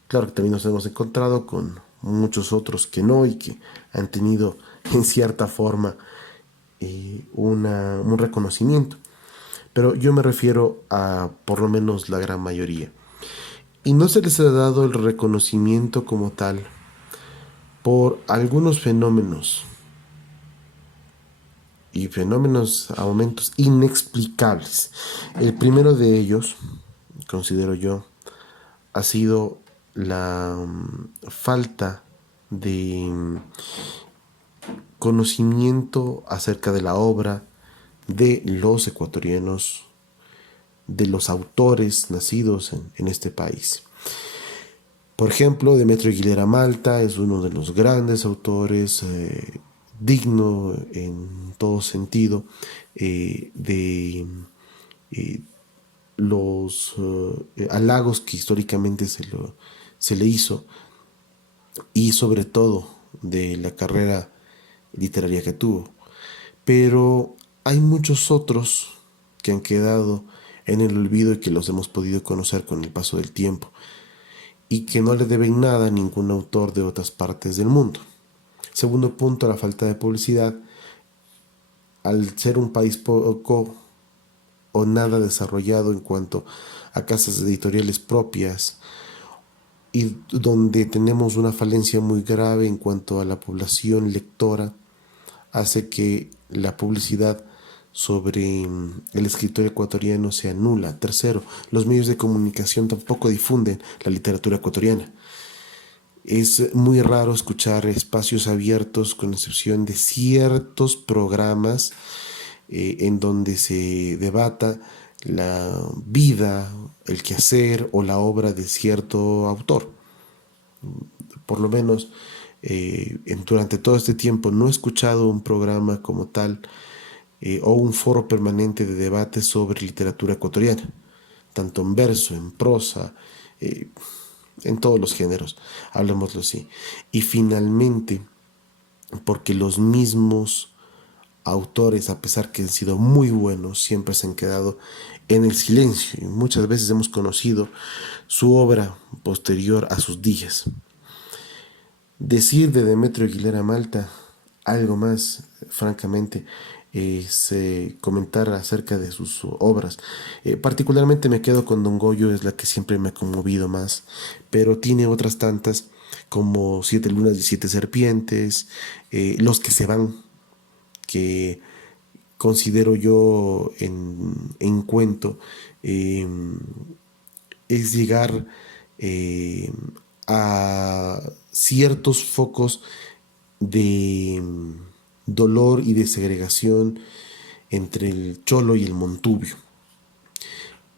Claro que también nos hemos encontrado con muchos otros que no y que han tenido en cierta forma un reconocimiento. Pero yo me refiero a por lo menos la gran mayoría. Y no se les ha dado el reconocimiento como tal por algunos fenómenos. Y fenómenos a momentos inexplicables. El primero de ellos, considero yo, ha sido la falta de conocimiento acerca de la obra de los ecuatorianos, de los autores nacidos en este país. Por ejemplo, Demetrio Aguilera Malta es uno de los grandes autores, digno en todo sentido de los halagos que históricamente se le hizo, y sobre todo de la carrera literaria que tuvo. Pero hay muchos otros que han quedado en el olvido y que los hemos podido conocer con el paso del tiempo, y que no le deben nada a ningún autor de otras partes del mundo. Segundo punto, la falta de publicidad. Al ser un país poco o nada desarrollado en cuanto a casas editoriales propias, y donde tenemos una falencia muy grave en cuanto a la población lectora, hace que la publicidad sobre el escritor ecuatoriano sea nula. Tercero, los medios de comunicación tampoco difunden la literatura ecuatoriana. Es muy raro escuchar espacios abiertos, con excepción de ciertos programas en donde se debata la vida, el quehacer o la obra de cierto autor. Por lo menos durante todo este tiempo no he escuchado un programa como tal o un foro permanente de debate sobre literatura ecuatoriana, tanto en verso, en prosa, en todos los géneros, hablemoslo así. Y finalmente, porque los mismos autores, a pesar que han sido muy buenos, siempre se han quedado en el silencio, y muchas veces hemos conocido su obra posterior a sus días. Decir de Demetrio Aguilera Malta algo más, francamente, es comentar acerca de sus obras. Particularmente me quedo con Don Goyo, es la que siempre me ha conmovido más, pero tiene otras tantas como 7 lunas y 7 serpientes, Los que se van, que considero yo en cuento, es llegar a ciertos focos de dolor y de segregación entre el cholo y el montubio.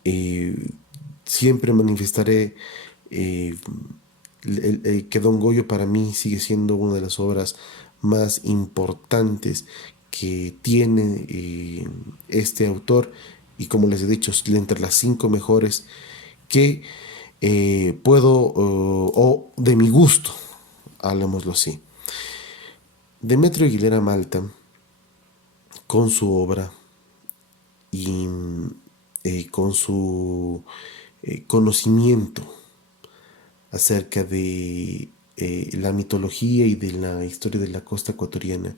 Eh, Siempre manifestaré eh, que Don Goyo para mí sigue siendo una de las obras más importantes que tiene este autor, y como les he dicho, entre las 5 mejores que puedo, o de mi gusto, hablemoslo así. Demetrio Aguilera Malta, con su obra y con su conocimiento acerca de la mitología y de la historia de la costa ecuatoriana,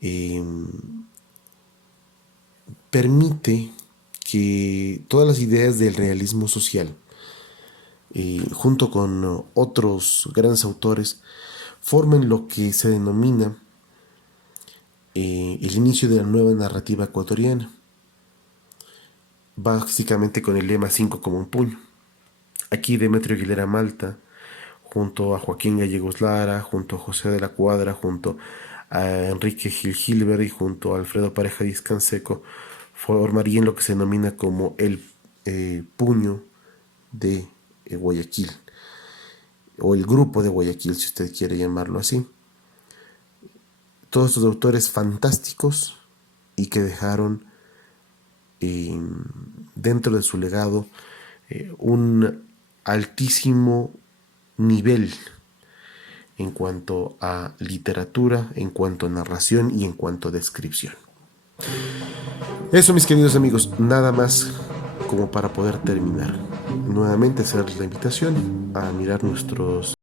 eh, permite que todas las ideas del realismo social, junto con otros grandes autores, formen lo que se denomina el inicio de la nueva narrativa ecuatoriana, básicamente con el lema 5 como un puño. Aquí Demetrio Aguilera Malta, junto a Joaquín Gallegos Lara, junto a José de la Cuadra, junto a Enrique Gil Gilbert y junto a Alfredo Pareja Díaz Canseco, formarían lo que se denomina como el puño de Guayaquil, o el grupo de Guayaquil, si usted quiere llamarlo así. Todos estos autores fantásticos y que dejaron dentro de su legado un altísimo nivel en cuanto a literatura, en cuanto a narración y en cuanto a descripción. Eso, mis queridos amigos, nada más como para poder terminar. Nuevamente hacerles la invitación a mirar nuestros